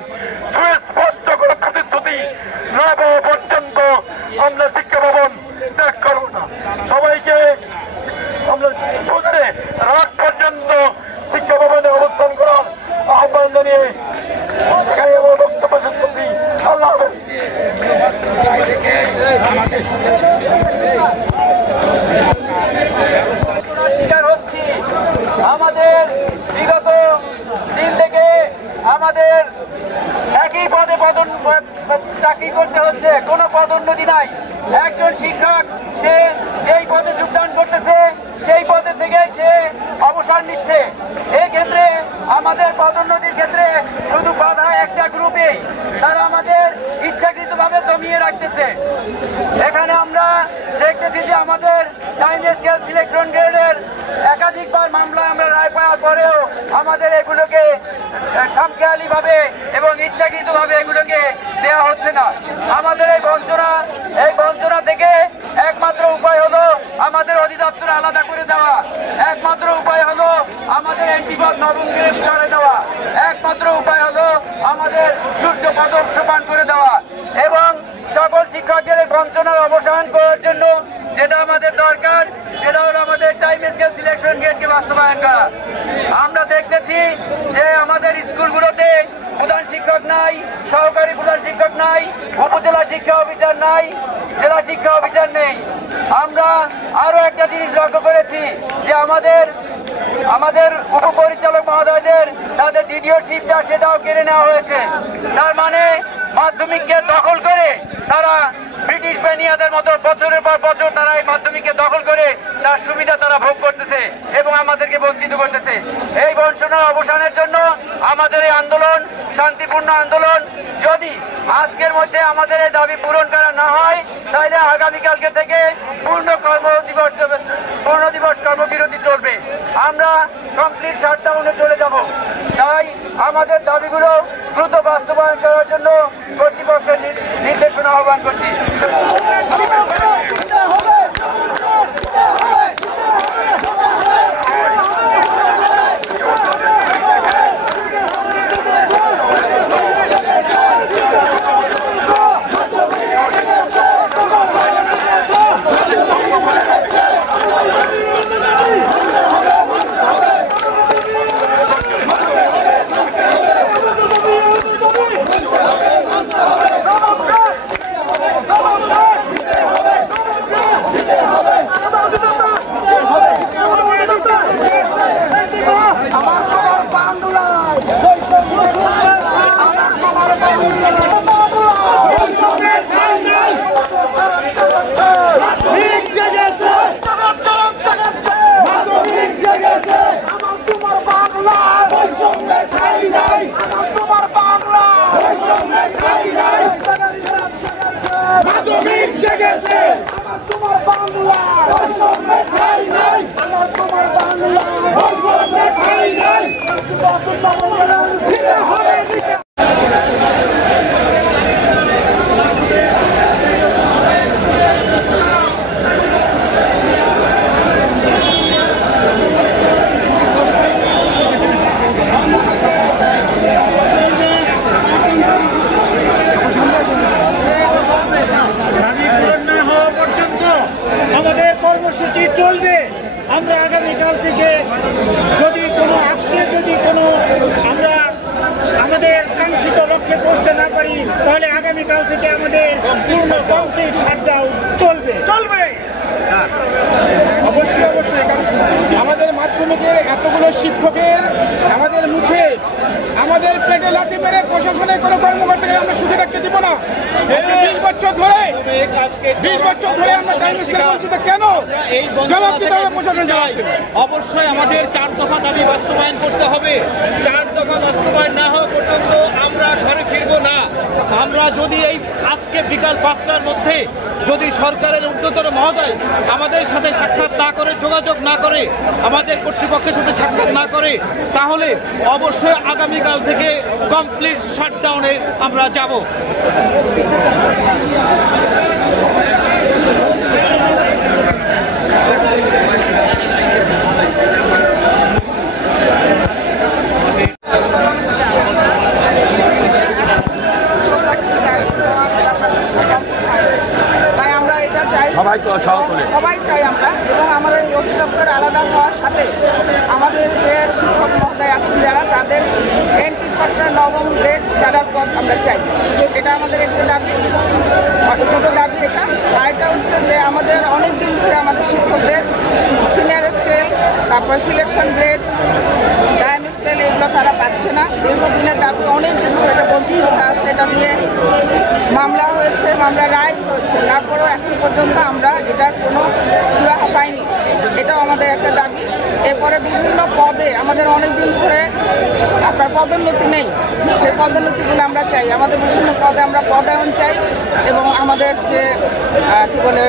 সুস্পষ্ট করে প্রতিশ্রুতি না পাওয়া পর্যন্ত আমরা শিক্ষা ভবন ত্যাগ করব না। সবাইকে আমরা রাত পর্যন্ত শিক্ষা ভবনে অবস্থান করার আহ্বান জানিয়ে সেখানে আমার বক্তব্য শেষ করছি। আল্লাহ হাফেজ। শিকার হচ্ছি। আমাদের বিগত দিন থেকে আমাদের আমাদের একই পদে চাকরি করতে হচ্ছে, কোনো পদোন্নতি নাই। একজন শিক্ষক সে যেই পদে যোগদান করতেছে সেই পদে থেকে সে অবসর নিচ্ছে। এই ক্ষেত্রে আমাদের পদোন্নতির ক্ষেত্রে শুধু বাধা একটা গ্রুপেই, তারা আমাদের ইচ্ছাকৃতভাবে দমিয়ে রাখতেছে। এখানে আমরা দেখতেছি যে আমাদের টাইম স্কেল সিলেকশন গ্রেডের একাধিকবার মামলায় আমরা রায় পাওয়ার পরেও আমাদের এগুলোকে খামখেয়ালিভাবে এবং ইচ্ছাকৃতভাবে এগুলোকে দেওয়া হচ্ছে না। আমাদের এই বঞ্চনা থেকে একমাত্র উপায় হলো আমাদের অধিদপ্তর আলাদা করে দেওয়া, একমাত্র উপায় হলো আমাদের এমপি পদ নবম গ্রেড করে দেওয়া, একমাত্র উপায় হলো আমাদের সুষ্ঠু পদক্ষেপ করে দেওয়া এবং সকল শিক্ষকদের বঞ্চনার অবসান করার জন্য যেটা আমাদের দরকার সেটা হলো আমাদের টাইম স্কেল সিলেকশন গেটকে বাস্তবায়ন করা। আমরা দেখতেছি যে আমাদের স্কুলগুলোতে প্রধান শিক্ষক নাই, সহকারী প্রধান শিক্ষক নাই, উপজেলা শিক্ষা অফিসার নাই, জেলা শিক্ষা অফিসার নেই। আমরা আরো একটা জিনিস লক্ষ্য করেছি যে আমাদের উপপরিচালক মহোদয়দের তাদের ডিডিওশিপটা সেটাও কেড়ে নেওয়া হয়েছে। তার মানে মাধ্যমিককে দখল করে তারা ব্রিটিশ বানিয়াদের মতো বছরের পর বছর তারা এই মাধ্যমিককে দখল করে তার সুবিধা তারা ভোগ করতেছে এবং আমাদেরকে বঞ্চিত করতেছে। এই বঞ্চনার অবসানের জন্য আমাদের এই আন্দোলন শান্তিপূর্ণ আন্দোলন। যদি আজকের মধ্যে আমাদের এই দাবি পূরণ করা না হয় তাহলে আগামীকালকে থেকে পূর্ণ দিবস কর্মবিরতি চলবে। আমরা কমপ্লিট শাটডাউনে চলে যাব। তাই আমাদের দাবিগুলো দ্রুত বাস্তবায়ন করার জন্য কর্তৃপক্ষের নির্দেশনা আহ্বান করছি। কর্মসূচি চলবে। আমরা আগামীকাল থেকে যদি কোনো আমরা আমাদের কাঙ্ক্ষিত লক্ষ্যে পৌঁছতে না পারি তাহলে আগামীকাল থেকে আমাদের পূর্ণ কমপ্লিট শাটডাউন চলবে। অবশ্যই কারণ আমাদের মাধ্যমিকের এতগুলো শিক্ষকের আমাদের মুখে আমাদের পেটে লাথি মেরে প্রশাসনের কোনো কর্মকর্তাকে আমরা সুখে থাকতে দিব না। 20 বছর ধরে আমরা টাইম স্কেল বঞ্চিত কেন জবাব দিতে হবে প্রশাসন চালাচ্ছে। অবশ্যই আমাদের 4 দফা দাবি বাস্তবায়ন করতে হবে। 4 দফা বাস্তবায়ন না হওয়া পর্যন্ত আমরা ঘরে ফিরবো না। আমরা যদি এই আজকে বিকাল 5টার মধ্যে যদি সরকারের ঊর্ধ্বতন মহোদয় আমাদের সাথে সাক্ষাৎ না করে, যোগাযোগ না করে, আমাদের কর্তৃপক্ষের সাথে সাক্ষাৎ না করে তাহলে অবশ্যই আগামীকাল থেকে কমপ্লিট শাটডাউনে আমরা যাব। সবাই চাই আমরা, এবং আমাদের এই অধিদপ্তর আলাদা হওয়ার সাথে আমাদের যে শিক্ষক মহোদয় আছেন যারা তাদের এন্ট্রি পত্র নবম গ্রেড ক্যাডার পদ আমরা চাই। এটা আমাদের একটা দাবি, দুটো দাবি এটা। আরেকটা হচ্ছে যে আমাদের অনেক দিন ধরে আমাদের শিক্ষকদের সিনিয়র স্কেল, তারপর সিলেকশন গ্রেড, স্কেল এগুলো তারা পাচ্ছে না। দীর্ঘদিনের দাবি, অনেক দিন ধরে এটা বঞ্চিত হয়ে আছে। এটা নিয়ে মামলা হয়েছে, মামলা রায় হয়েছে, তারপরেও এখন পর্যন্ত আমরা এটার কোনো সুরাহা পাইনি। এটাও আমাদের একটা দাবি। এরপরে বিভিন্ন পদে আমাদের অনেক দিন ধরে আপনার পদোন্নতি নেই, সেই পদোন্নতিগুলো আমরা চাই। আমাদের বিভিন্ন পদে আমরা পদায়ন চাই এবং আমাদের যে কী বলে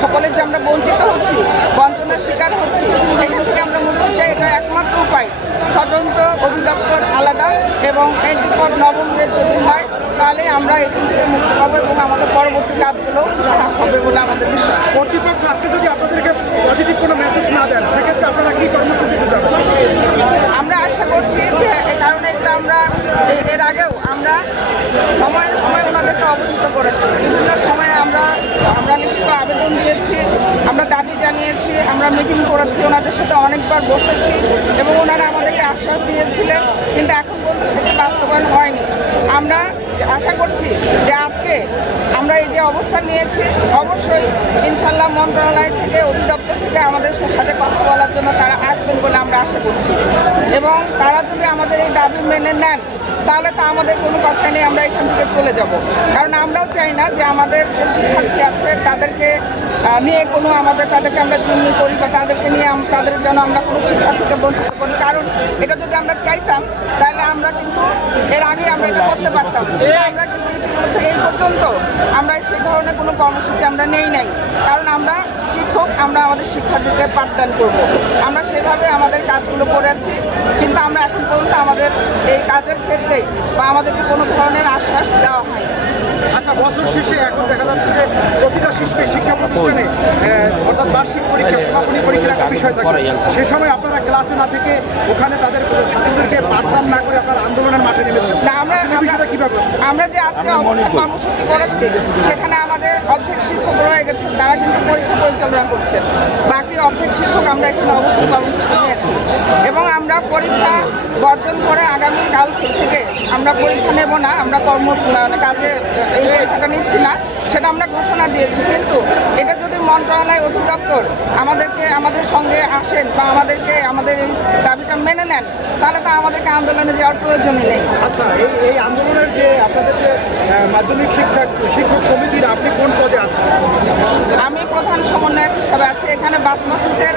সকলের যে আমরা বঞ্চিত হচ্ছি, বঞ্চনার শিকার হচ্ছি, এখান থেকে আমরা মুক্তি চাই। এটা একমাত্র উপায় স্বতন্ত্র অধিদপ্তর আলাদা এবং এন্ট্রি পদ নবম গ্রেড যদি হয় তাহলে আমরা এখান থেকে মুক্তি পাবো এবং আমাদের পরবর্তী কাজগুলো সুরাহা হবে বলে আমাদের বিশ্বাস। কর্তৃপক্ষ আজকে যদি আপনাদেরকে পজিটিভ কোনো মেসেজ না দেন সেক্ষেত্রে আপনারা কি কর্মসূচিতে যাবেন? আমরা আশা করছি যে এই কারণে এটা আমরা এর আগেও আমরা সময়ে সময়ে ওনাদেরকে অবহিত করেছি। বিভিন্ন সময়ে আমরা লিখিত আবেদন দিয়েছি, আমরা দাবি জানিয়েছি, আমরা মিটিং করেছি, ওনাদের সাথে অনেকবার বসেছি এবং ওনারা আমাদেরকে আশ্বাস দিয়েছিলেন, কিন্তু এখন পর্যন্ত সেটি বাস্তবায়ন হয়নি। আমরা আশা করছি যে আজকে আমরা এই যে অবস্থান নিয়েছি, অবশ্যই ইনশাল্লাহ মন্ত্রণালয় থেকে, অধিদপ্তর থেকে আমাদের সাথে কথা বলার জন্য তারা আসবেন বলে আমরা আশা করছি এবং তারা যদি আমাদের এই দাবি মেনে নেন তাহলে তা আমাদের কোনো কথা নেই, আমরা এখান থেকে চলে যাব। কারণ আমরাও চাই না যে আমাদের যে শিক্ষার্থী আছে তাদেরকে নিয়ে কোনো তাদেরকে আমরা জিম্মি করি বা তাদেরকে নিয়ে তাদের যেন আমরা কোনো শিক্ষা থেকে বঞ্চিত করি। কারণ এটা যদি আমরা চাইতাম তাহলে আমরা কিন্তু এর আগে আমরা এটা করতে পারতাম। আমরা কিন্তু ইতিমধ্যে এই পর্যন্ত আমরা সেই ধরনের কোনো কর্মসূচি আমরা নেই নাই। কারণ আমরা শিক্ষক, আমরা আমাদের শিক্ষার্থীকে পাঠদান করব, আমরা সেভাবে আমাদের কাজগুলো করেছি, কিন্তু আমরা এখন পর্যন্ত আমাদের এই কাজের ক্ষেত্রে বা আমাদেরকে কোনো ধরনের আশ্বাস দেওয়া হয়নি। আচ্ছা, বছর শেষে এখন দেখা যাচ্ছে যে প্রতিটা শিক্ষা প্রতিষ্ঠানে অর্থাৎ বার্ষিক পরীক্ষা, সমাপনী পরীক্ষার একটা বিষয় থাকে। সে সময় আপনারা ক্লাসে না থেকে ওখানে তাদের ছাত্রদেরকে পাঠদান না করে আপনারা আন্দোলনের মাঠে নেমেছেন। আমরা যে আজকে অবস্থান কর্মসূচি করেছি সেখানে আমাদের অর্ধেক শিক্ষক রয়ে গেছে, তারা কিন্তু পরীক্ষা পরিচালনা করছেন। বাকি অর্ধেক শিক্ষক আমরা এখানে অবস্থান কর্মসূচি নিয়েছি এবং আমরা পরীক্ষা বর্জন করে আগামীকাল থেকে আমরা পরীক্ষা নেব না, আমরা কাজে এই পরীক্ষাটা নিচ্ছি না, সেটা আমরা ঘোষণা দিয়েছি। কিন্তু এটা যদি মন্ত্রণালয় অধিদপ্তর আমাদের সঙ্গে আসেন বা আমাদের এই দাবিটা মেনে নেন তাহলে তো আমাদেরকে আন্দোলনে যাওয়ার প্রয়োজনই নেই। আচ্ছা, এই আন্দোলনের যে আপনাদের যে মাধ্যমিক শিক্ষক সমিতির আপনি কোন পদে আছেন? আমি প্রধান সমন্বয়ক হিসাবে আছি। এখানে বাসমাসিসের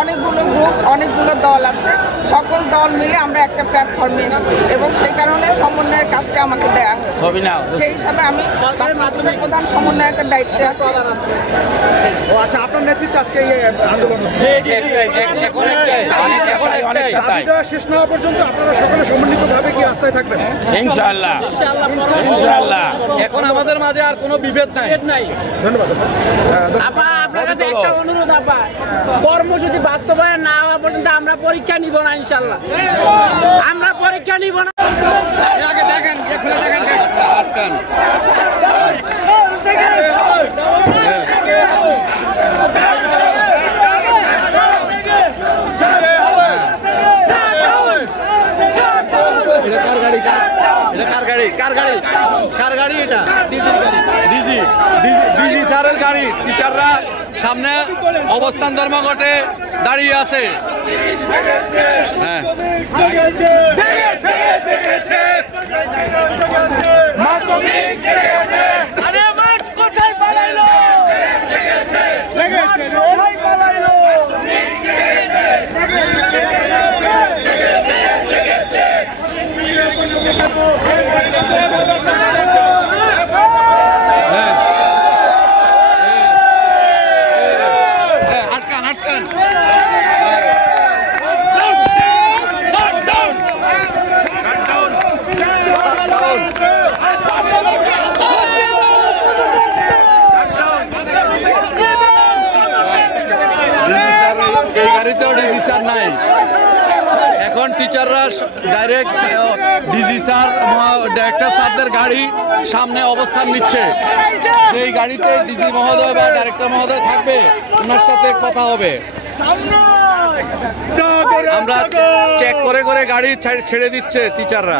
অনেকগুলো গ্রুপ, অনেকগুলো দল আছে, সকল দল মিলে আমরা একটা প্ল্যাটফর্মে এসেছি এবং সেই কারণে সমন্বয়ের কাজটা আমাকে দেওয়া হয়েছে। সেই হিসাবে আমি বাসমাসিসের প্রধান সমন্বয়কের দায়িত্বে আছি। আচ্ছা, আপনার নেতৃত্বে আজকে এই আন্দোলন শেষ না হওয়া পর্যন্ত আপনারা সকলে সমন্বিতভাবে কি রাস্তায় থাকবেন? ইনশাআল্লাহ। এখন আমাদের মাঝে আর কোনো বিভেদ নাই। ধন্যবাদ। আপনার কাছে একটা অনুরোধ, কর্মসূচি বাস্তবায়ন না হওয়া পর্যন্ত আমরা পরীক্ষা নিব না। ইনশাআল্লাহ আমরা পরীক্ষা নিব না। কার গাড়ি এটা? ডিজি স্যারের গাড়ি। টিচাররা সামনে অবস্থান ধর্মঘটে দাঁড়িয়ে আছে। হ্যাঁ, এই গাড়িতেও ডিজি স্যার নাই। এখন টিচাররা ডাইরেক্ট ডিজি স্যার, ডাইরেক্টর স্যারদের গাড়ি সামনে অবস্থান নিচ্ছে। সেই গাড়িতে ডিজি মহোদয় বা ডাইরেক্টর মহোদয় থাকবে, ওনার সাথে কথা হবে। আমরা চেক করে করে গাড়ি ছেড়ে দিচ্ছে টিচাররা।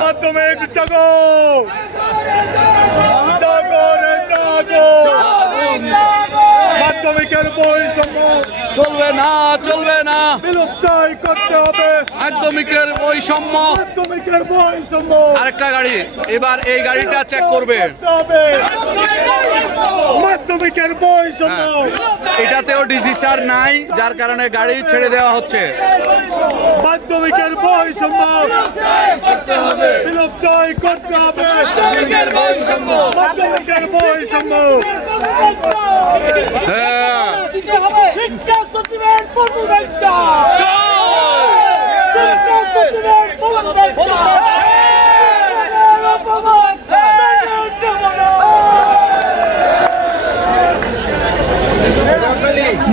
মাধ্যমিকের বই সম্ভব চলবে না, চলবে না, বিলুপ্তই করতে হবে মাধ্যমিকের বৈষম্য। মাধ্যমিকের বৈষম্য আরেকটা গাড়ি, এবার এই গাড়িটা চেক করবে। মাধ্যমিকের বৈষম্য, এটাতেও ডিজি স্যার নাই, যার কারণে গাড়ি ছেড়ে দেওয়া হচ্ছে। মাধ্যমিকের বৈষম্য বিলুপ্তই করতে হবে মাধ্যমিকের বৈষম্য। হ্যাঁ, শিক্ষা সচিবের পদত্যাগ, শিক্ষা সচিবের পদত্যাগ।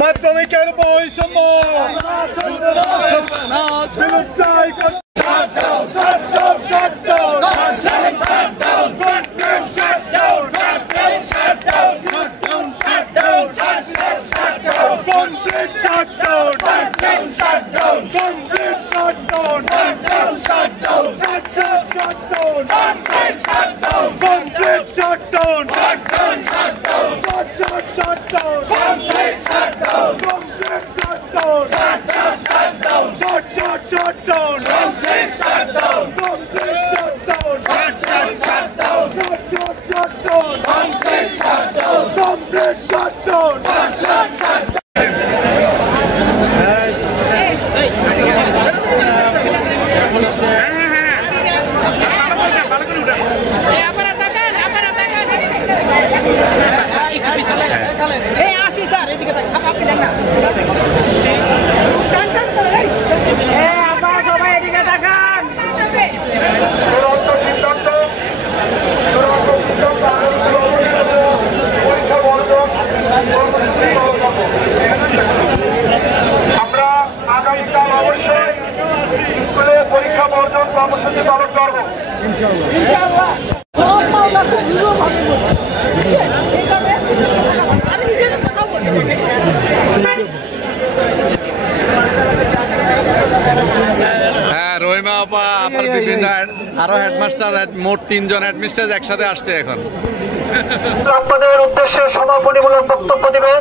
মাধ্যমিকের বৈষম্য বিলুপ্তই করতে আমরা আগামীকাল অবশ্যই স্কুলে পরীক্ষা বর্জন কর্মসূচি পালন করবো। হ্যাঁ, রহিমা আপা, আবার বিভিন্ন আরো হেডমাস্টার, মোট 3 জন হেডমিস্ট্রেস একসাথে আসছে এখন। আপনাদের উদ্দেশ্যে সমাপনীমূলক বক্তব্য দেবে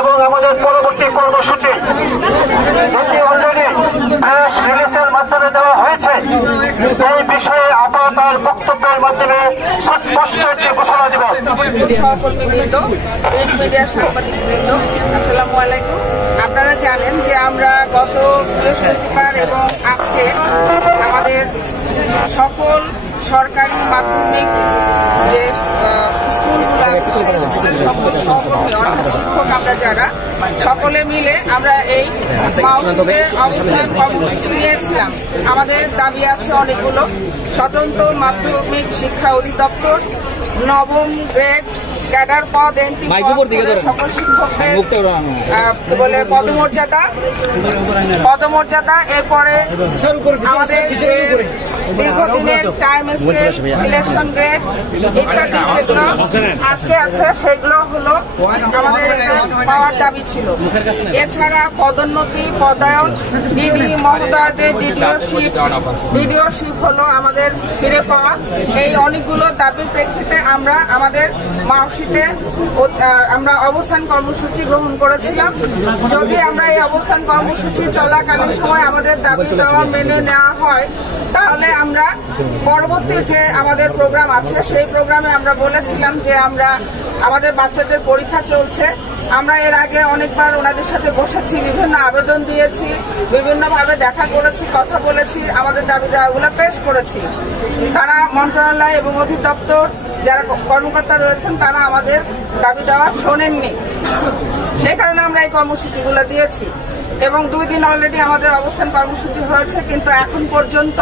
এবং আমাদের পরবর্তী কর্মসূচি যেটি অলরেডি প্রেস রিলিজের মাধ্যমে দেওয়া হয়েছে, এই বিষয়ে আপা তার বক্তব্যের মাধ্যমে সুস্পষ্ট একটি ঘোষণা দেবেন। সহকর্মীবৃন্দ, প্রিন্ট মিডিয়ার সাংবাদিকবৃন্দ, আসসালামু আলাইকুম। আপনারা জানেন যে আমরা গত বৃহস্পতিবার এবং আজকে আমাদের সকল সরকারি মাধ্যমিক যে স্কুলগুলো আছে সেই স্কুলের সকল সহকর্মী অর্থাৎ শিক্ষক আমরা যারা সকলে মিলে আমরা এই মাউসিতে অবস্থান কর্মসূচি নিয়েছিলাম। আমাদের দাবি আছে অনেকগুলো। স্বতন্ত্র মাধ্যমিক শিক্ষা অধিদপ্তর নবম গ্রেড ক্যাডার পদ এন্ট্রি সকল শিক্ষকদের বলে পদমর্যাদা, এরপরে আমাদের যে দীর্ঘদিনের টাইম স্কেল, সিলেকশন গ্রেড ইত্যাদি যেগুলো আটকে আছে সেগুলো হলো আমাদের পাওয়ার দাবি ছিল। এছাড়া পদোন্নতি, পদায়ন, ডিডি মহোদয়দের ডিডিওশিপ হলো আমাদের ফিরে পাওয়া। এই অনেকগুলো দাবির প্রেক্ষিতে আমরা আমাদের মাউসিতে আমরা অবস্থান কর্মসূচি গ্রহণ করেছিলাম। যদি আমরা এই অবস্থান কর্মসূচি চলাকালীন সময় আমাদের দাবি দেওয়া মেনে নেওয়া হয়, তাহলে আমরা পরবর্তী যে আমাদের প্রোগ্রাম আছে সেই প্রোগ্রামে আমরা বলেছিলাম যে আমরা আমাদের বাচ্চাদের পরীক্ষা চলছে, আমরা এর আগে অনেকবার ওনাদের সাথে বসেছি, বিভিন্ন আবেদন দিয়েছি, বিভিন্নভাবে দেখা করেছি, কথা বলেছি, আমাদের দাবি দেওয়াগুলো পেশ করেছি। তারা মন্ত্রণালয় এবং অধিদপ্তর যারা কর্মকর্তা রয়েছেন তারা আমাদের দাবি দেওয়া শোনেননি। সেই কারণে আমরা এই কর্মসূচিগুলো দিয়েছি এবং 2 দিন অলরেডি আমাদের অবস্থান কর্মসূচি হয়েছে, কিন্তু এখন পর্যন্ত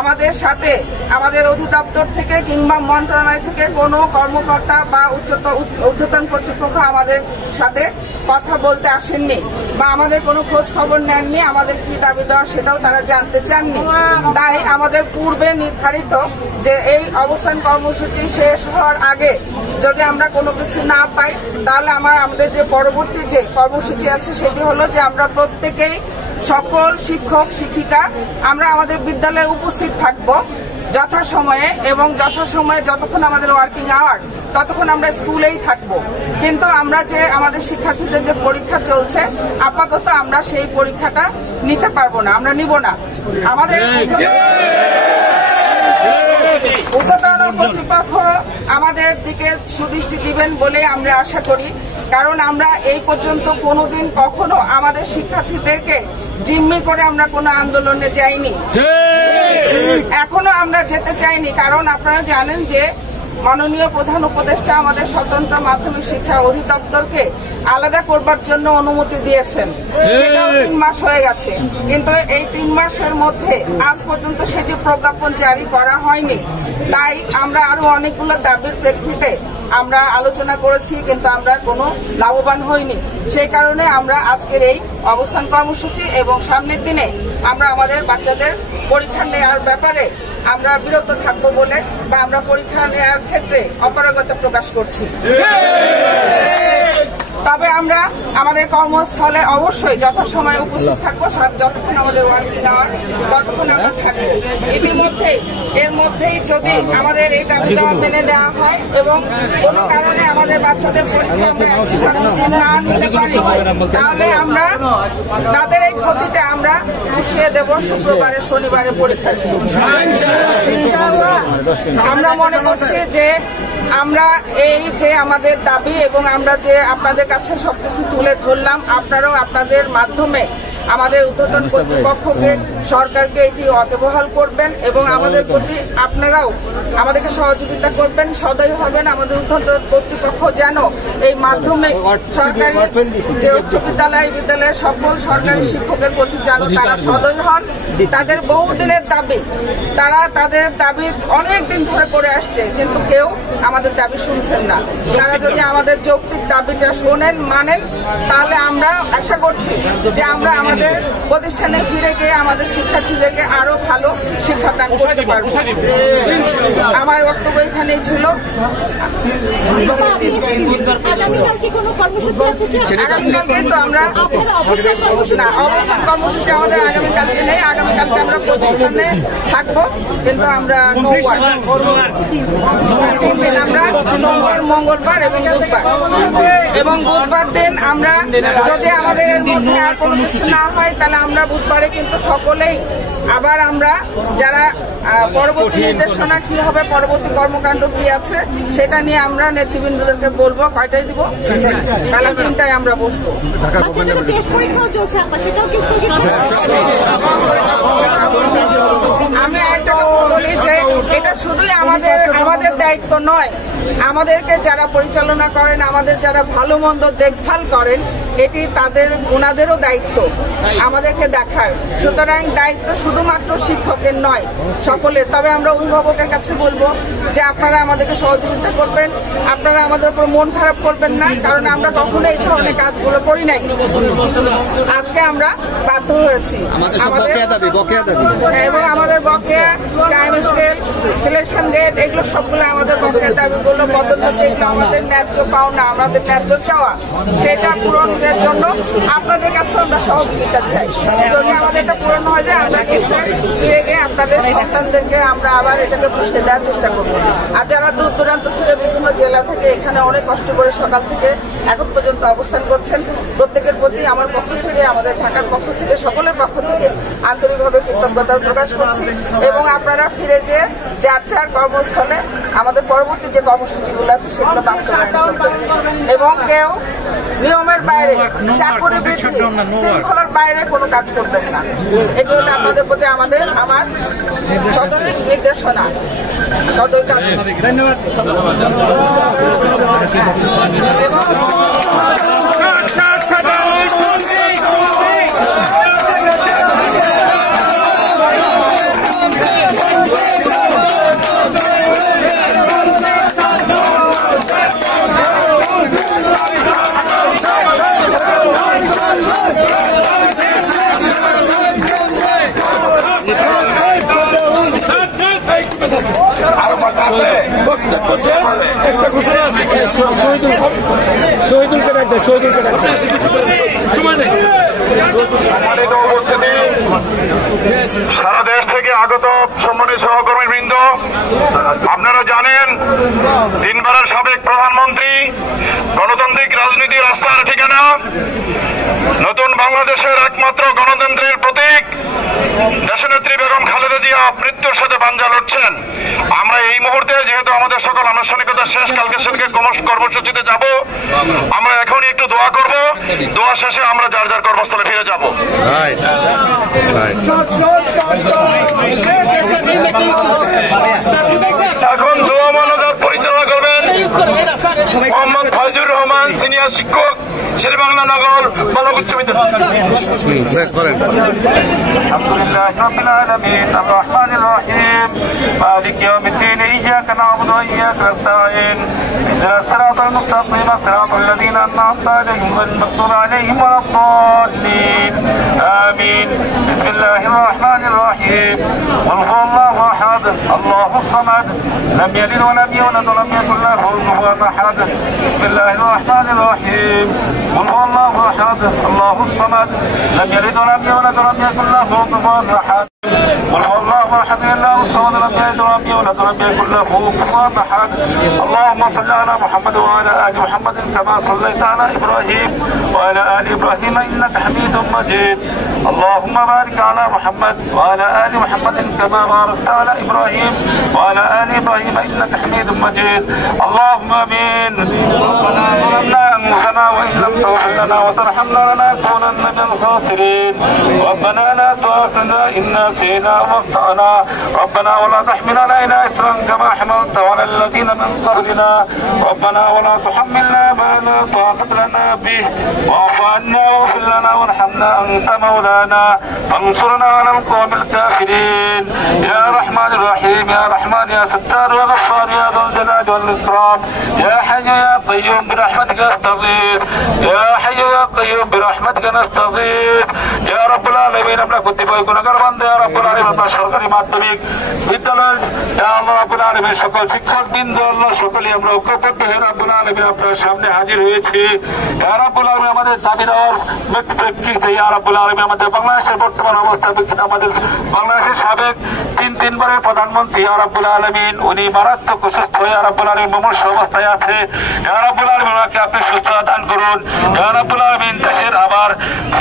আমাদের সাথে আমাদের অধিদপ্তর থেকে কিংবা মন্ত্রণালয় থেকে কোনো কর্মকর্তা বা ঊর্ধ্বতন কর্তৃপক্ষ আমাদের সাথে কথা বলতে আসেননি বা আমাদের কোনো খোঁজ খবর নেননি। আমাদের কি দাবি দেওয়া সেটাও তারা জানতে চাননি। তাই আমাদের পূর্বে নির্ধারিত যে এই অবস্থান কর্মসূচি শেষ হওয়ার আগে যদি আমরা কোনো কিছু না পাই, তাহলে আমাদের যে পরবর্তী যে কর্মসূচি আছে সেটি হলো যে আমরা প্রত্যেকেই সকল শিক্ষক শিক্ষিকা আমরা আমাদের বিদ্যালয়ে উপস্থিত থাকব। যথাসময়ে এবং যথাসময়ে যতক্ষণ আমাদের ওয়ার্কিং আওয়ার ততক্ষণ আমরা স্কুলেই থাকব। কিন্তু আমরা যে আমাদের শিক্ষার্থীদের যে পরীক্ষা চলছে আপাতত আমরা সেই পরীক্ষাটা নিতে পারবো না, আমরা নিব না। আমাদের ঊর্ধ্বতন কর্তৃপক্ষ আমাদের দিকে সুদৃষ্টি দিবেন বলে আমরা আশা করি, কারণ আমরা এই পর্যন্ত কোনোদিন কখনো আমাদের শিক্ষার্থীদেরকে জিম্মি করে আমরা কোনো আন্দোলনে যাইনি, এখনো আমরা যেতে চাইনি। কারণ আপনারা জানেন যে মাননীয় প্রধান উপদেষ্টা আমাদের স্বতন্ত্র মাধ্যমিক শিক্ষা অধিদপ্তরকে আলাদা করবার জন্য অনুমতি দিয়েছেন, সেটাও 3 মাস হয়ে গেছে। কিন্তু এই 3 মাসের মধ্যে আজ পর্যন্ত সেটি প্রজ্ঞাপন জারি করা হয়নি। তাই আমরা আরো অনেকগুলো দাবির প্রেক্ষিতে আমরা আলোচনা করেছি, কিন্তু আমরা কোনো লাভবান হইনি। সেই কারণে আমরা আজকের এই অবস্থান কর্মসূচি এবং সামনের দিনে আমরা আমাদের বাচ্চাদের পরীক্ষা নেওয়ার ব্যাপারে আমরা বিরত থাকবো বলে বা আমরা পরীক্ষা নেওয়ার ক্ষেত্রে অপারগতা প্রকাশ করছি। তবে আমরা আমাদের কর্মস্থলে অবশ্যই যথাসময়ে উপস্থিত থাকবো, যতক্ষণ আমাদের ওয়ার্কিং আওয়ার ততক্ষণ আমরা থাকবো। এর মধ্যেই যদি আমাদের এই দাবি দেওয়া মেনে নেওয়া হয় এবং কোনো কারণে আমাদের বাচ্চাদের পরীক্ষা আমরা না নিতে পারি, তাহলে আমরা তাদের এই ক্ষতিটা আমরা পুষিয়ে দেব শুক্রবারে শনিবারে পরীক্ষা। আমরা মনে করছি যে আমরা এই যে আমাদের দাবি এবং আমরা যে আপনাদের কাছে সবকিছু তুলে ধরলাম, আপনারাও আপনাদের মাধ্যমে আমাদের ঊর্ধ্বতন কর্তৃপক্ষকে সরকারকে এটি ওয়াকিবহাল করবেন এবং আমাদের প্রতি আপনারাও আমাদেরকে সহযোগিতা করবেন, সদয় হবেন। আমাদের ঊর্ধ্বতন কর্তৃপক্ষ যেন এই মাধ্যমিক সরকারি যে উচ্চ বিদ্যালয়ের সকল সরকারি শিক্ষকের প্রতি যেন তারা সদয় হন। তাদের বহুদিনের দাবি, তারা তাদের দাবি অনেক দিন ধরে করে আসছে, কিন্তু কেউ আমাদের দাবি শুনছেন না। তারা যদি আমাদের যৌক্তিক দাবিটা শোনেন, মানেন, তাহলে আমরা আশা করছি যে আমরা আমাদের প্রতিষ্ঠানে ফিরে গিয়ে আমাদের শিক্ষার্থীদেরকে আরো ভালো শিক্ষাদান করতে পারবো। আমার বক্তব্য এখানেই ছিল। আগামীকালকে কোনো কর্মসূচি আছে কি? আগামীকালকে তো আমরা অবস্থান কর্মসূচি আমাদের আগামীকালকে নেই। আগামীকালকে আমরা প্রতিষ্ঠানে থাকবো, কিন্তু আমরা আমরা সোমবার, মঙ্গলবার এবং বুধবার দিন আমরা যদি আমাদের এর মধ্যে আর কোনো কিছু না হয়, তাহলে আমরা বুধবারে কিন্তু সকলেই আবার আমরা যারা পরবর্তী নির্দেশনা কি হবে, পরবর্তী কর্মকাণ্ড কি আছে সেটা নিয়ে আমরা নেতৃবৃন্দদেরকে বলবো। কয়টায় দিব? বেলা 3টায় আমরা বসবো। আমি একটা বলি যে এটা শুধুই আমাদের দায়িত্ব নয়, আমাদেরকে যারা পরিচালনা করেন, আমাদের যারা ভালো মন্দ দেখভাল করেন, এটি ওনাদেরও দায়িত্ব আমাদেরকে দেখার। সুতরাং দায়িত্ব শুধুমাত্র শিক্ষকের নয়, সকলের। তবে আমরা অভিভাবকের কাছে বলবো যে আপনারা আমাদেরকে সহযোগিতা করবেন, আপনারা আমাদের উপর মন খারাপ করবেন না, কারণ আমরা কখনো এই ধরনের কাজগুলো করি নাই। আজকে আমরা বাধ্য হয়েছি এবং আমাদের বকেয়া টাইম স্কেল, সিলেকশন গেট, এগুলো সবগুলো আমাদের বকেয়া দাবিগুলো, পদোন্নতি, এগুলো আমাদের ন্যায্য পাওনা, আমাদের ন্যায্য চাওয়া, সেটা পূরণের জন্য আপনাদের কাছে আমরা সহযোগিতা চাই। যদি আমাদের এটা পূরণ হয়ে যায়, আমরা নিশ্চয়ই ফিরে গিয়ে আপনাদের সন্তানদেরকে আমরা আবার এটাকে বুঝতে দেওয়ার চেষ্টা করব। আর যারা দূর দূরান্ত থেকে বিভিন্ন জেলা থেকে এখানে অনেক কষ্ট করে সকাল থেকে এখন পর্যন্ত অবস্থান করছেন, প্রত্যেকের প্রতি আমার পক্ষ থেকে, আমাদের ঢাকার পক্ষ থেকে, সকলের পক্ষ থেকে আন্তরিকভাবে কৃতজ্ঞতা প্রকাশ করছি। এবং আপনারা ফিরে যেয়ে যার যার কর্মস্থলে আমাদের পরবর্তী যে কর্মসূচিগুলো আছে সেগুলো বাস্তবায়ন করবেন এবং কেউ নিয়মের বাইরে, চাকরি বৃদ্ধি, শৃঙ্খলার বাইরে কোনো কাজ করবেন না। এগুলো আপনাদের প্রতি আমার সদয় নির্দেশনা, সদয় দাবি। ধন্যবাদ। একটা ঘোষণা আছে, শহীদুলকে ডাকবে, শহীদুলকে ডাকবে, সময় নেই। সম্মানিত উপস্থিতি, সারা দেশ থেকে আগত সম্মানিত সহকর্মীবৃন্দ, আপনারা জানেন 3 বারের সাবেক প্রধানমন্ত্রী, গণতান্ত্রিক রাজনীতি রাস্তার ঠিকানা, নতুন বাংলাদেশের একমাত্র গণতন্ত্রের প্রতীক দেশনেত্রী বেগম খালেদা জিয়া মৃত্যুর সাথে পাঞ্জা লড়ছেন। আমরা এই মুহূর্তে যেহেতু আমাদের সকল আনুষ্ঠানিকতা শেষ, কালকে সেদিকে কর্মসূচিতে যাব, আমরা এখনই একটু দোয়া করব, দোয়া শেষে আমরা যার যার কর্মস্থলে ফিরে যাব। এখন দোয়া মোনাজাত পরিচালনা করবেন মোহাম্মদ ফয়জুর রহমান, সিনিয়র শিক্ষক, শেরেবাংলা নগর বালক উচ্চ বিদ্যালয়। আলহামদুলিল্লাহ রাব্বিল আলামিন আর রহমানির রহিম মালিক ইয়াউমিদ্দিন ইয়্যাকা না'বুদু ওয়া ইয়্যাকা নাস্তাঈন ইহদিনাস সিরাতাল মুস্তাকিম সিরাতাল লাযীনা আন'আমতা আলাইহিম গায়রিল মাগদূবি আলাইহিম ওয়ালাদ-দাল্লিন আমিন। বিসমিল্লাহির রহমানির রহিম কুল হুয়াল্লাহু আহাদ আল্লাহুস সামাদ লাম ইয়ালিদ ওয়া লাম ইউলাদ ওয়া লাম ইয়াকুল লাহু কুফুওয়ান আহাদ। বিসমিল্লাহির রহমানির রহিম কুল হুয়াল্লাহু আহাদ আল্লাহুস সামাদ লাম ইয়ালিদ ওয়া লাম ইউলাদ ওয়া লাম ইয়াকুল লাহু কুফুওয়ান আহাদ। قل هو الله احد الله الصمد لم يلد ولم يولد ولم يكن له كفوا احد. اللهم صل على محمد وعلى ال محمد كما صليت على ابراهيم وعلى ال ابراهيم انك حميد مجيد. اللهم بارك على محمد وعلى ال محمد كما باركت على ابراهيم وعلى ال ابراهيم انك حميد مجيد. اللهم امين. ربنا ظلمنا انفسنا وان لم تغفر لنا وترحمنا لنكونن من الخاسرين. ربنا لا تؤاخذنا ان نسينا واخطأنا. ربنا ولا تحمل علينا إصرا كما حملت على الذين من قبلنا. ربنا ولا تحملنا ما لا طاقة لنا به. واعف عنا واغفر لنا وارحمنا أنت مولانا فانصرنا على القوم الكافرين. يا رحمن الرحيم يا رحمن يا ستار يا غفار يا ذو الجلال والإكرام. يا حي يا قيوم برحمتك نستغيث. يا حي يا قيوم برحمتك نستغيث. يا رب العالمين আমরা কতিপয় গুনাহগার বান্দা ইয়া রাব্বুল আলামিন আমরা সরকারি মাধ্যমিক বিদ্যালয়ের ইয়া আল্লাহ রাব্বুল আলামিন সকল শিক্ষকবৃন্দ আল্লাহ সকলেই আমরা ঐক্যবদ্ধ হয়ে রাব্বুল আলামিন আপনার সামনে হাজির হয়েছি। ইয়া রাব্বুল আলামিন আমাদের দাবি দেওয়ার প্রেক্ষিতে ইয়া রাব্বুল আলামিন আমাদের বাংলাদেশের বর্তমান অবস্থা প্রেক্ষিতে আমাদের বাংলাদেশের সাবেক তিনবারের প্রধানমন্ত্রী ইয়া রাব্বুল আলামিন উনি মারাত্মক অসুস্থ ইয়া রাব্বুল আলামিন মুমূর্ষ অবস্থায় আছে। ইয়া রাব্বুল আলামিন ওনাকে আপনি সুস্থতা দান করুন। ইয়া রাব্বুল আলামিন দেশের আবার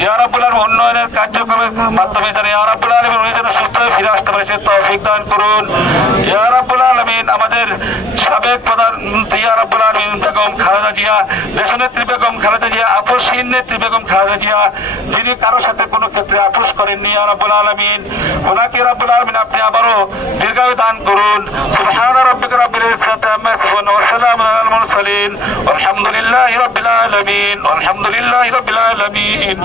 ইয়া রাব্বুল আলামিন উন্নয়নের কার্যক্রমের মাধ্যমে ইয়া রাব্বুল আলামিন উনি যেন সুস্থ হয়ে ফিরে আসতে পারে সে তৌফিক দান করুন। ইয়া রাব্বুল আলামিন আমাদের সাবেক প্রধানমন্ত্রী ইয়া রাব্বুল আলামিন বেগম খালেদা জিয়া, দেশনেত্রী বেগম খালেদা জিয়া, আপোষহীন নেত্রী বেগম খালেদা জিয়া, যিনি কারোর সাথে কোনো ক্ষেত্রে আপোষ করেননি ইয়া রাব্বুল আলামিন, ওনাকে রাব্বুল আলামিন আপনি আবারও দীর্ঘায়ু দান করুন। সুবহান রাব্বিকা রাব্বিল ইজ্জাতি আম্মা ইয়াসিফুন ওয়া সালামুন আলাল মুরসালিন ওয়ালহামদুলিল্লাহি রাব্বিল আলামিন ওয়ালহামদুলিল্লাহি রাব্বিল আলামিন।